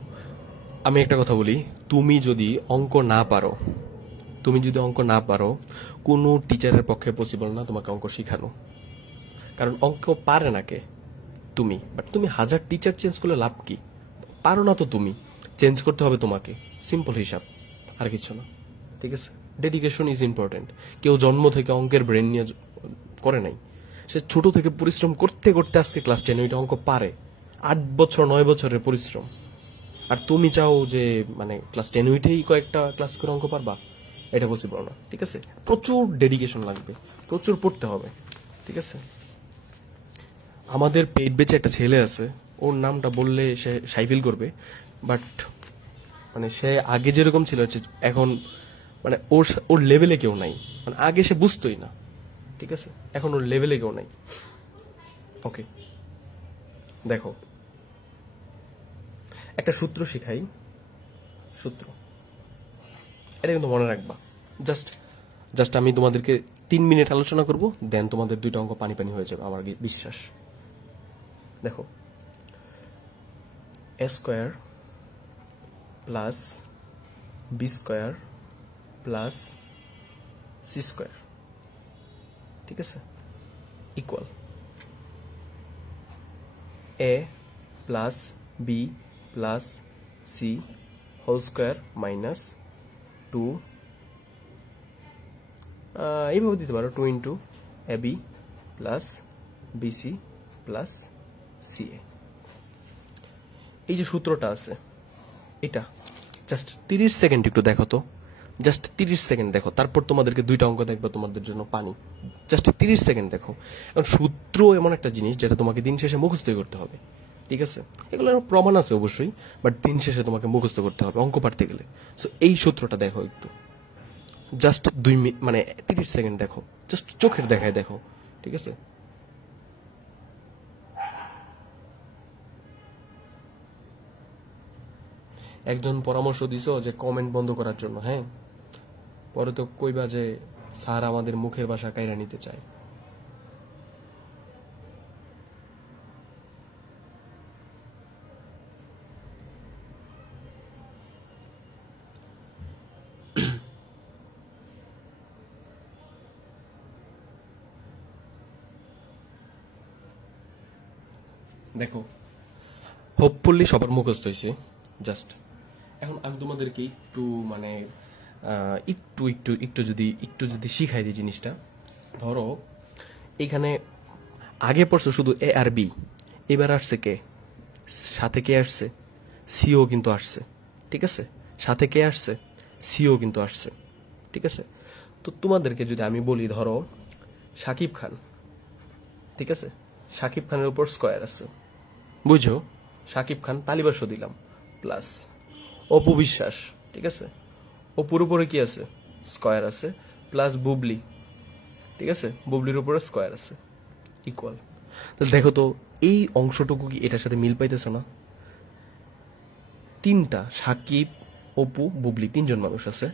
আমি একটা কথা বলি, তুমি যদি অঙ্ক না পারো, তুমি যদি অঙ্ক না পারো, কোনো টিচারের পক্ষে পসিবল না তোমাকে অঙ্ক শেখানো, কারণ অঙ্ক পারে না কে, তুমি। বাট তুমি 1000 টিচার চেঞ্জ করলে লাভ কি, পারো না তো তুমি, চেঞ্জ করতে হবে তোমাকে, সিম্পল হিসাব, আর কিছু না, ঠিক আছে? Dedication is important. কেউ জন্ম থেকে অঙ্কের ব্রেন নিয়ে করে নাই, সে ছোট থেকে পরিশ্রম করতে করতে আজকে ক্লাস 10 ওইটা অঙ্ক পারে, 8 বছর 9 বছরের পরিশ্রম। আর তুমি চাও যে মানে ক্লাস 10 উঠেই কয়েকটা ক্লাস করে অঙ্ক পারবা, এটা পসিবল না, ঠিক আছে? প্রচুর ডেডিকেশন লাগবে, প্রচুর পড়তে হবে, ঠিক আছে? আমাদের পেট বেচে একটা ছেলে আছে, ওর নামটা বললে সে সাই ফিল করবে, বাট মানে সে আগে যেরকম ছিল এখন মানে ওর ওর লেভেলে কেউ নাই, মানে আগে সে বুঝতোই না, ঠিক আছে? এখন ওর লেভেলে কেউ নাই। ওকে, দেখো একটা সূত্র শিখাই, সূত্র, এটা কিন্তু মনে রাখবা। জাস্ট জাস্ট আমি তোমাদেরকে 3 মিনিট আলোচনা করব, দেন তোমাদের 2টা অঙ্ক পানি পানি হয়ে যাবে, আমার বিশ্বাস। দেখো, A square plus B square plus C square, ঠিক আছে, equal A plus B plus C whole square minus 2, এইভাবে দিতে পারো 2 into A B plus BC plus C A. এই যে সূত্রটা আছে, এটা জাস্ট 30 সেকেন্ড একটু দেখো তো, জাস্ট 30 সেকেন্ড দেখো, তারপর তোমাদেরকে 2টা অঙ্ক দেখবে তোমাদের জন্য পানি, জাস্ট 30 সেকেন্ড দেখো। কারণ সূত্র এমন একটা জিনিস যেটা তোমাকে দিন শেষে মুখস্থ করতে হবে, ঠিক আছে? এগুলোর প্রমাণ আছে অবশ্যই, বাট দিন শেষে তোমাকে মুখস্থ করতে হবে অঙ্ক পারতে গেলে। সো এই সূত্রটা দেখো একটু, জাস্ট 2 মিনিট মানে 30 সেকেন্ড দেখো, জাস্ট চোখের দেখায় দেখো, ঠিক আছে? একজন পরামর্শ দিছো যে কমেন্ট বন্ধ করার জন্য, হ্যাঁ, পরে তো কইবা যে স্যার আমাদের মুখের ভাষা কাইরা নিতে চায়। দেখো, হোপফুলি সবার মুখস্থ হয়েছে, জাস্ট এখন আমি তোমাদেরকে একটু মানে একটু একটু একটু যদি শিখাই দিই জিনিসটা। ধরো এখানে আগে পড়ছো শুধু এ আর বি, এবার আসছে কে, সাথে কে আসছে, সিও কিন্তু আসছে, ঠিক আছে? সাথে কে আসছে, সিও কিন্তু আসছে, ঠিক আছে? তো তোমাদেরকে যদি আমি বলি, ধরো সাকিব খান, ঠিক আছে, সাকিব খানের উপর স্কোয়ার আছে, বুঝো? সাকিব খান তালিবাস্য দিলাম প্লাস অপু বিশ্বাস, ঠিক আছে, অপুর উপরে কি আছে স্কয়ার আছে, প্লাস বুবলি, ঠিক আছে, বুবলির উপরে স্কয়ার আছে, ইকুয়াল। তাহলে দেখো তো এই অংশটুকু কি এটার সাথে মিল পাইতেছ না? তিনটা সাকিব, অপু, বুবলি, তিনজন মানুষ আছে,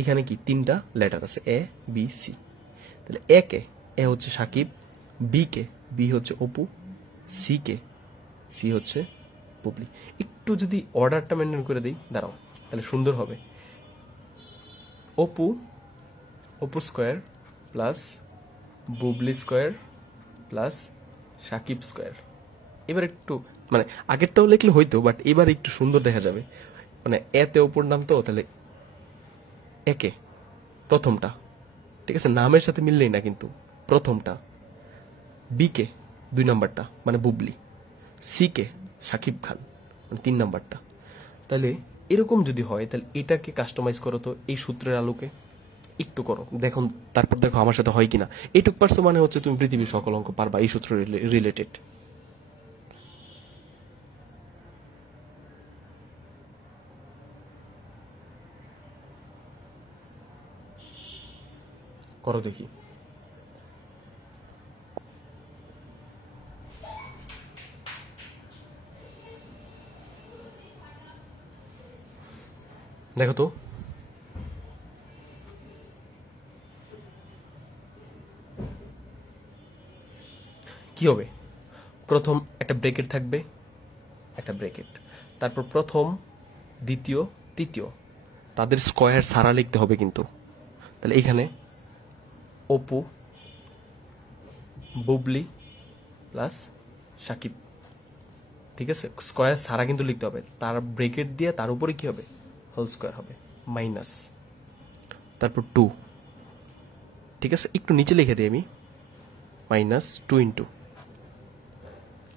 এখানে কি তিনটা লেটার আছে এ বি সি। তাহলে এ কে এ হচ্ছে সাকিব, বি কে বি হচ্ছে অপু, সি কে সি হচ্ছে বুবলি। একটু যদি অর্ডারটা মেনটেন করে দিই, দাঁড়াও, তাহলে সুন্দর হবে। Apu, Apu square plus Bubly square plus Shakib square. এবার একটু মানে আগেরটাও লিখলে হইতো, বাট এবার একটু সুন্দর দেখা যাবে। মানে এতে অপুর নাম তো, তাহলে একে প্রথমটা, ঠিক আছে, নামের সাথে মিললেই না কিন্তু প্রথমটা, বিকে 2 নাম্বারটা মানে বুবলি, সি কে সাকিব খান মানে 3 নাম্বারটা। তাহলে এরকম যদি হয় তাহলে এটাকে কাস্টমাইজ করো তো এই সূত্রের আলোকে একটু করো, দেখুন, তারপর দেখো আমার সাথে হয় কিনা। এইটুক পারছো মানে হচ্ছে তুমি পৃথিবীর সকল অঙ্ক পারবা এই সূত্র রিলেটেড। করো দেখি। দেখো তো কি হবে, প্রথম একটা ব্রেকেট থাকবে, একটা ব্রেকেট, তারপর প্রথম, দ্বিতীয়, তৃতীয়, তাদের স্কয়ার সারা লিখতে হবে কিন্তু। তাহলে এখানে অপু, বুবলি প্লাস সাকিব, ঠিক আছে, স্কয়ার সারা কিন্তু লিখতে হবে, তার ব্রেকেট দিয়ে তার উপরে কি হবে হোল স্কয়ার হবে, মাইনাস, তারপর 2, ঠিক আছে, একটু নিচে লিখে দিই আমি, মাইনাস 2 ইন্টু,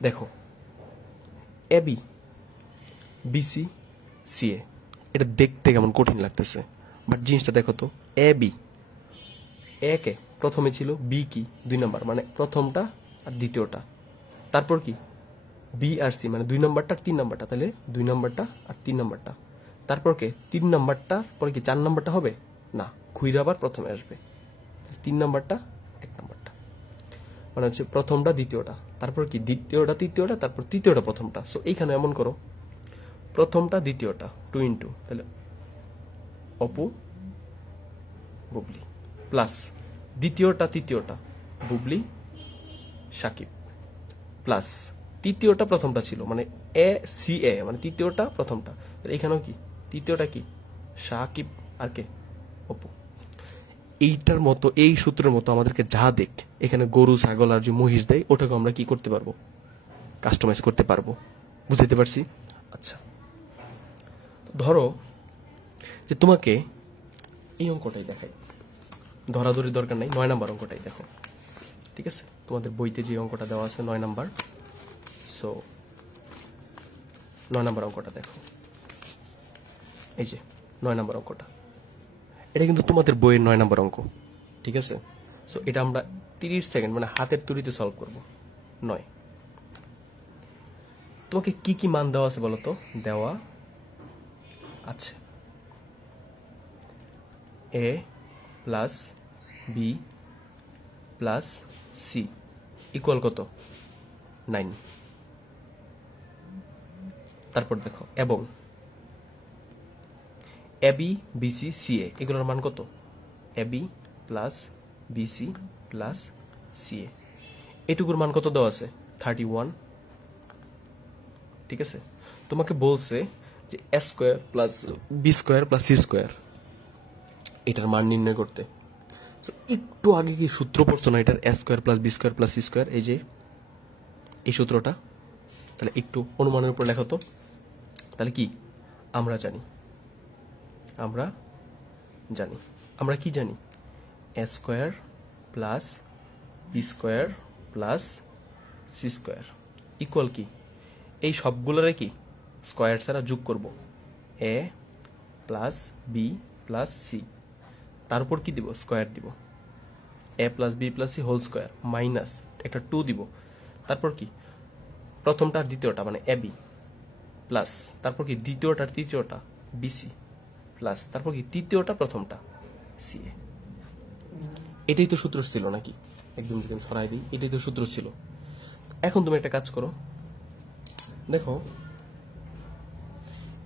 দেখো এবি বিসি সিএ, এটা দেখতে কেমন কঠিন লাগতেছে, বাট জিনিসটা দেখো তো, এ বি, এ কে প্রথমে ছিল, বি কি 2 নাম্বার মানে প্রথমটা আর দ্বিতীয়টা, তারপর কি বি আর সি মানে 2 নাম্বারটা আর 3 নাম্বারটা, তাহলে 2 নাম্বারটা আর 3 নাম্বারটা, তারপর কে 3 নাম্বারটা পরে কি 4 নাম্বারটা হবে না, ঘুরে আবার প্রথমে আসবে, 3 নাম্বারটা 1 নাম্বারটা, মানে হচ্ছে প্রথমটা দ্বিতীয়টা, তারপর কি দ্বিতীয়টা তৃতীয়টা, তারপর তৃতীয়টা প্রথমটা। সো এইখানে এমন করো, প্রথমটা দ্বিতীয়টা 2 ইন্টু, তাহলে অপু বুবলি প্লাস দ্বিতীয়টা তৃতীয়টা বুবলি সাকিব প্লাস তৃতীয়টা প্রথমটা ছিল মানে এ সি এ মানে তৃতীয়টা প্রথমটা, এখানেও কি তৃতীয়টা কি সাকিব আর কে অপু। এইটার মতো এই সূত্রের মতো আমাদেরকে যা দেখ এখানে গরু ছাগল আর যে মহিষ দেয় ওটাকে আমরা কি করতে পারবো, কাস্টমাইজ করতে পারবো। বুঝতে পারছি? আচ্ছা, ধরো যে তোমাকে এই অঙ্কটাই দেখাই, ধরাধরি দরকার নাই, 9 নাম্বার অঙ্কটাই দেখো, ঠিক আছে, তোমাদের বইতে যে অঙ্কটা দেওয়া আছে 9 নাম্বার। সো 9 নাম্বার অঙ্কটা দেখো, এই যে 9 নাম্বার অঙ্কটা, এটা কিন্তু তোমাদের বইয়ের 9 নাম্বার অঙ্ক, ঠিক আছে। সো এটা আমরা 30 সেকেন্ড মানে হাতের তুড়িতে সলভ করব। 9, তোমাকে কি কি মান দেওয়া আছে বলো তো? দেওয়া আছে A plus B plus C equal কত 9। তারপর দেখো এবং এবি বিসি সিএ এগুলোর মান কত, AB plus BC plus CA, এটুকুর মান কত দেওয়া আছে 31, ঠিক আছে। তোমাকে বলছে যে A square plus B square plus C square এটার মান নির্ণয় করতে। একটু আগে কি সূত্র পড়ছো না এটার, A square plus B square plus C square, এই যে এই সূত্রটা, তাহলে একটু অনুমানের উপর লেখো তো। তাহলে কি আমরা জানি, আমরা কি জানি, A square plus B square plus C square equal কি, এই সবগুলোরে কি স্কোয়ার ছাড়া যোগ করব, A plus B plus C, তার উপর কি দিব স্কোয়ার দিব, A plus B plus C whole square minus একটা 2 দিব, তারপর কি প্রথমটা আর দ্বিতীয়টা মানে এবি প্লাস তারপর কি দ্বিতীয়টা তৃতীয়টা বিসি প্লাস তারপর কি তৃতীয়টা প্রথমটা সিএ। এটাই তো সূত্র ছিল নাকি? একদম সরাই দিই, এটাই তো সূত্র ছিল। এখন তুমি একটা কাজ করো, দেখো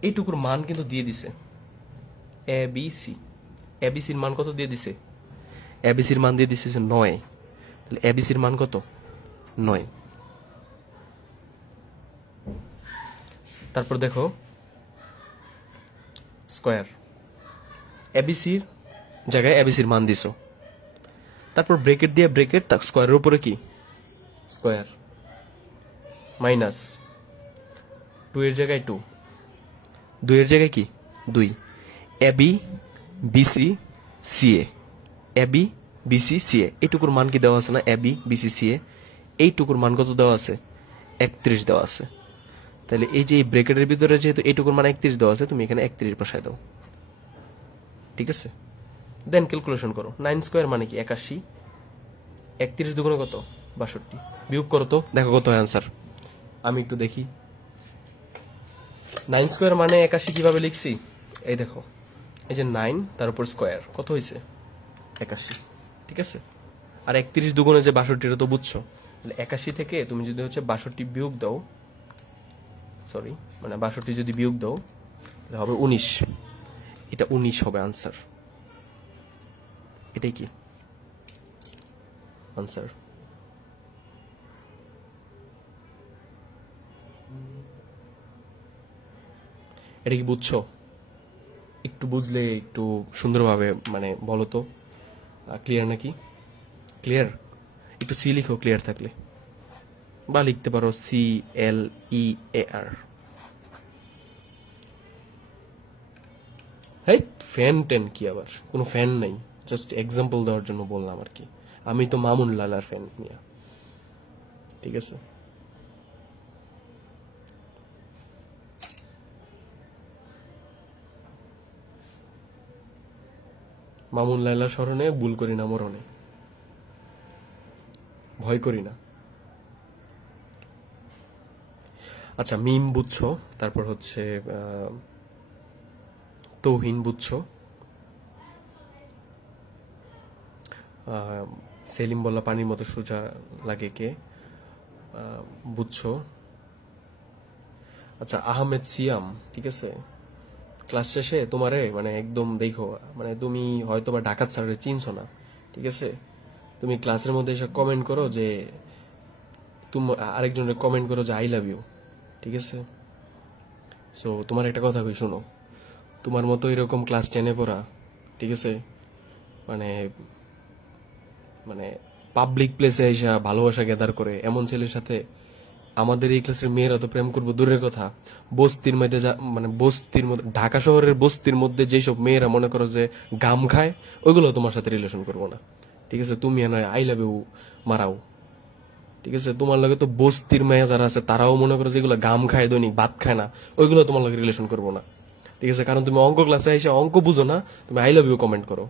এইটুকুর মান কিন্তু দিয়ে দিছে এবিসি। এবিসির মান কত দিয়ে দিছে? এবিসির মান দিয়ে দিছে 9। তাহলে এবিসির মান কত? 9। তারপর দেখো স্কয়ার, এবিসির জায়গায় এবিসির মান দিছো, তারপর ব্রেকেট দিয়ে ব্রেকেট, তার স্কয়ারের উপরে কি স্কয়ার, মাইনাস 2 এর জায়গায় 2, 2 এর জায়গায় কি 2, AB BC CA, AB BC CA. এইটুকুর মান কি দেওয়া আছে না? AB BC CA. এইটুকুর মান কত দেওয়া আছে? 31 দেওয়া আছে। তাহলে এই যে এই ব্রেকেটের ভিতরে যেহেতু এইটুকুর মান 31 দেওয়া আছে, তুমি এখানে 31 বসায় দাও, ঠিক আছে? দেন ক্যালকুলেশন করো। 9 স্কয়ার মানে কি 81, 31 দুগুণে কত 62, বিয়োগ করো তো, দেখো কত হয় আনসার। আমি একটু দেখি 9 স্কয়ার মানে 81 কিভাবে লিখছি, এই দেখো, এই যে 9 তার উপর স্কয়ার কত হয়েছে 81, ঠিক আছে? আর 31 দুগুণে যে 62, এটা তো বুঝছো। তাহলে 81 থেকে তুমি যদি হচ্ছে 62 বিয়োগ দাও, সরি মানে 62 যদি বিয়োগ দাও তাহলে হবে 19। এটা 19 হবে আনসার। এটাই কি আনসার? এটা কি বুঝছো? একটু বুঝলে একটু সুন্দরভাবে মানে বলো তো, ক্লিয়ার নাকি? ক্লিয়ার? একটু সি লিখো ক্লিয়ার থাকলে, বা লিখতে পারো CLEAR। হ্যাঁ, ফ্যান টেন কি আবার? কোনো ফ্যান নাই, জাস্ট এক্সাম্পল দেওয়ার জন্য বললাম আর কি। আমি তো মামুন লালার ফ্যান মিয়া, ঠিক আছে? মামুন লালার স্মরণে ভুল করি না মরণে, ভয় করি না। আচ্ছা, মিম বুঝছো, তারপর হচ্ছে তৌহিন বুঝছো, সেলিম বললা পানির মতো সোজা লাগে কে, বুঝছো? আচ্ছা, আহমেদ সিয়াম, ঠিক আছে? ক্লাস শেষে তোমারে মানে একদম দেখো, মানে তুমি হয়তো বা ঢাকার স্যারের চিনছো না, ঠিক আছে? তুমি ক্লাসের মধ্যে এসে কমেন্ট করো যে তুমি আরেকজনের কমেন্ট করো যে আই লাভ ইউ, ঠিক আছে? সো তোমার একটা কথা কই শোনো, তোমার মতো এরকম ক্লাস 10-এ পড়া, ঠিক আছে, মানে মানে পাবলিক প্লেসে এসে ভালোবাসা গ্যাদার করে এমন ছেলের সাথে আমাদের এই ক্লাসের মেয়েরা তো প্রেম করবো দূরের কথা, বস্তির মধ্যে মানে বস্তির মধ্যে, ঢাকা শহরের বস্তির মধ্যে যেসব মেয়েরা মনে করো যে গাম খায়, ওইগুলো তোমার সাথে রিলেশন করবো না, ঠিক আছে? তুমি আই লাভ ইউ মারাও, ঠিক আছে? তোমার লগে তো বস্তির মেয়ে যারা আছে তারাও মনে করো যেগুলো গাম খায়, দৈনিক ভাত খায় না, ওইগুলো তোমার লগে রিলেশন করবো না, ঠিক আছে? কারণ তুমি অঙ্ক ক্লাসে এসে অঙ্ক বুঝো না, তুমি আই লাভ ইউ কমেন্ট করো,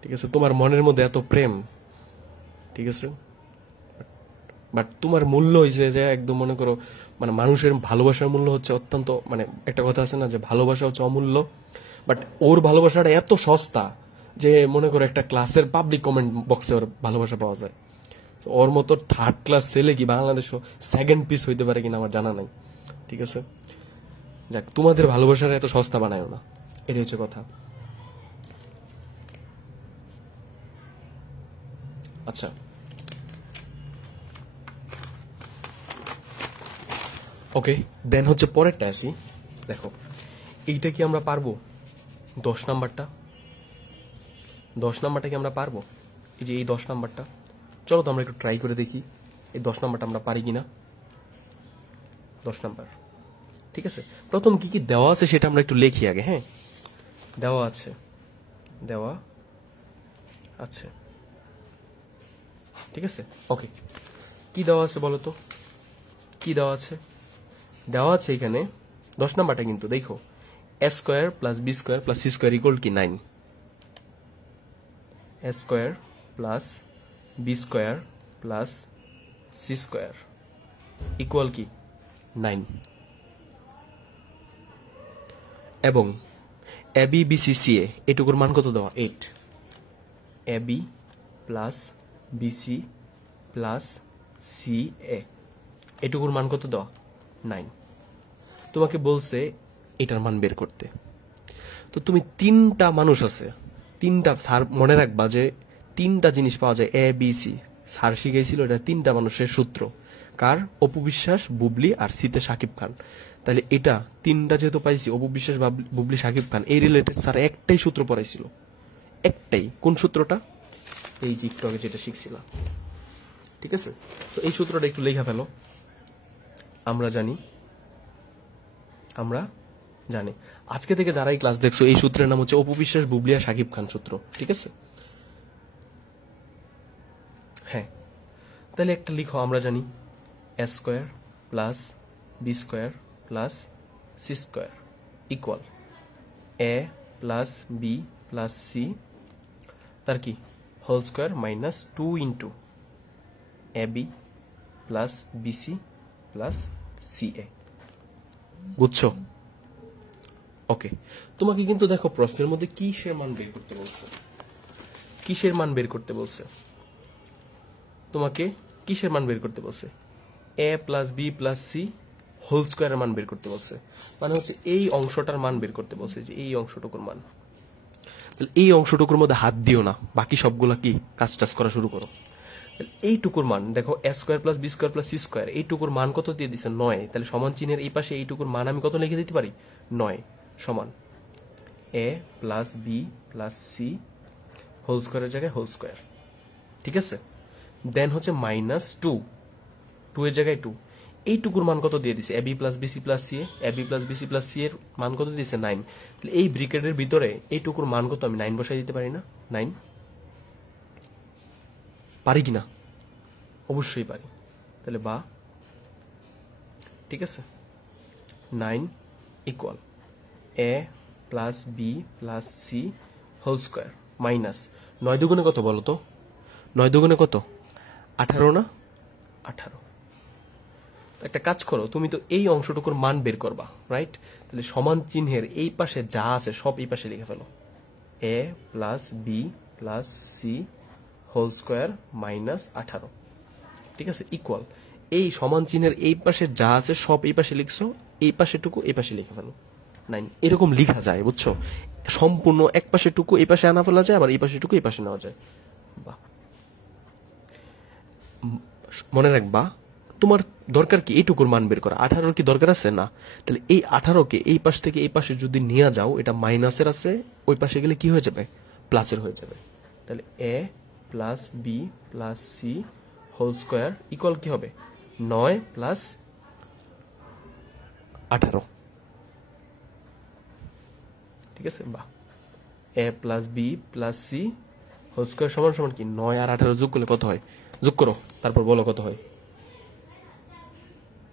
ঠিক আছে? তোমার মনের মধ্যে এত প্রেম, ঠিক আছে? বাট তোমার মূল্য হয়েছে যে একদম মনে করো মানে মানুষের ভালোবাসার মূল্য হচ্ছে অত্যন্ত, মানে একটা কথা আছে না যে ভালোবাসা হচ্ছে অমূল্য, বাট ওর ভালোবাসাটা এত সস্তা যে মনে করো একটা ক্লাসের পাবলিক কমেন্ট বক্সে ওর ভালোবাসা পাওয়া যায়। ওর মতো থার্ড ক্লাস ছেলে কি বাংলাদেশও সেকেন্ড পিস হইতে পারে কিনা আমার জানা নাই, ঠিক আছে? যাক, তোমাদের ভালোবাসাটা এত সস্তা বানায় না, এটাই হচ্ছে কথা। আচ্ছা, ওকে, দেন হচ্ছে পরেরটা আসি। দেখো এইটা কি আমরা পারবো? 10 নাম্বারটা, 10 নাম্বারটা কি আমরা পারবো? এই যে এই 10 নাম্বারটা, চলো তো আমরা একটু ট্রাই করে দেখি এই 10 নাম্বারটা আমরা পারি কিনা। 10 নাম্বার, ঠিক আছে? প্রথম কি কি দেওয়া আছে সেটা আমরা একটু লিখি আগে। হ্যাঁ, দেওয়া আছে, দেওয়া আছে, ঠিক আছে? ওকে, কি দেওয়া আছে বলো তো, কি দেওয়া আছে? দেওয়া আছে এখানে 10 নাম্বারটা কিন্তু দেখো, a square plus B square plus C square equal কি 9। a square plus B square plus C square equal কি 9। এবং এবি বিসি সি এ এটুকুর মান কত দেওয়া 8 AB plus BC plus C A এটুকুর মান কত দেওয়া 9 তোমাকে বলছে এটার মান বের করতে তো তুমি তিনটা মানুষ আছে তিনটা স্যার মনে রাখবা যে তিনটা জিনিস পাওয়া যায় এ বি সি স্যার শিখাইছিল এটা তিনটা মানুষের সূত্র কার অপু বিশ্বাস বুবলি আর সিতে সাকিব খান তাহলে এটা তিনটা যেহেতু পাইছি অপু বিশ্বাস বুবলি সাকিব খান এই রিলেটেড স্যার একটাই সূত্র পড়াইছিল একটাই কোন সূত্রটা এই যে একটু আগে যেটা শিখছিলাম ঠিক আছে তো এই সূত্রটা একটু লেখা ফেলো আমরা জানি আজকে থেকে যারা এই ক্লাস দেখছো এই সূত্রের নাম হচ্ছে অপু বিশ্বাস বুবলি আর সাকিব খান সূত্র ঠিক আছে হ্যাঁ তাহলে একটা লিখো আমরা জানি A square plus B square plus C square equal A plus B plus C তার কি whole square minus 2 into A B plus BC plus C A বুঝছো ওকে তোমাকে কিন্তু দেখো প্রশ্নের মধ্যে কিসের মান বের করতে বলছে তোমাকে কিসের মান বের করতে বলছে A plus B plus C whole স্কোয়ারের মান বের করতে বলছে মানে হচ্ছে এই অংশটার মান বের করতে বলছে যে এই অংশটুকুর মান তাহলে এই অংশটুকুর মধ্যে হাত দিও না বাকি সবগুলা কি কাজ টাজ করা শুরু করো এইটুকুর মান দেখো A square plus B square plus C square এইটুকুর মান কত দিয়ে দিচ্ছে 9 তাহলে সমান চিহ্নের এই পাশে এইটুকুর মান আমি কত লিখে দিতে পারি 9 সমান A plus B plus C whole স্কোয়ারের জায়গায় হোল স্কোয়ার ঠিক আছে দেন হচ্ছে মাইনাস 2 এর জায়গায় 2 এইটুকুর মান কত দিয়ে দিছে A B plus BC plus C A B plus BC plus C এর মান কত দিয়েছে 9 তাহলে এই ব্র্যাকেটের ভিতরে এইটুকুর মান কত আমি 9 বসাই দিতে পারি না 9 পারি কিনা অবশ্যই পারি তাহলে বা ঠিক আছে 9 equal A plus B plus C whole square minus 9 দুগুণে কত বলো তো 9 দুগুণে কত 18 না 18 একটা কাজ করো তুমি তো এই অংশটুকুর মান বের করবা রাইট তাহলে সমান চিহ্নের এই পাশে যা আছে সব এই পাশে লিখে ফেলো A plus B plus C whole square minus 18 ঠিক আছে ইকুয়াল এই সমান চিহ্নের এই পাশে যা আছে সব এই পাশে লিখছো এই পাশেটুকু এই পাশে লিখে ফেলো 9 এরকম লিখা যায় বুঝছো সম্পূর্ণ এক পাশেটুকু এই পাশে আনা ফেলা যায় আবার এই পাশেটুকু এই পাশে নেওয়া যায় বাহ মনে রাখবা তোমার দরকার কি এইটুকুর মান বের করা 18 কি দরকার আছে না তাহলে এই 18 কে এই পাশ থেকে এই পাশে যদি নিয়ে যাও এটা মাইনাসের আছে ওই পাশে গেলে কি হয়ে যাবে প্লাসের হয়ে যাবে তাহলে A plus B plus C whole square equal কি হবে 9 প্লাস 18 ঠিক আছে বাহ A plus B plus C whole square সমান সমান কি 9 আর 18 যোগ করলে কত হয় যোগ করো তারপর বলো কত হয়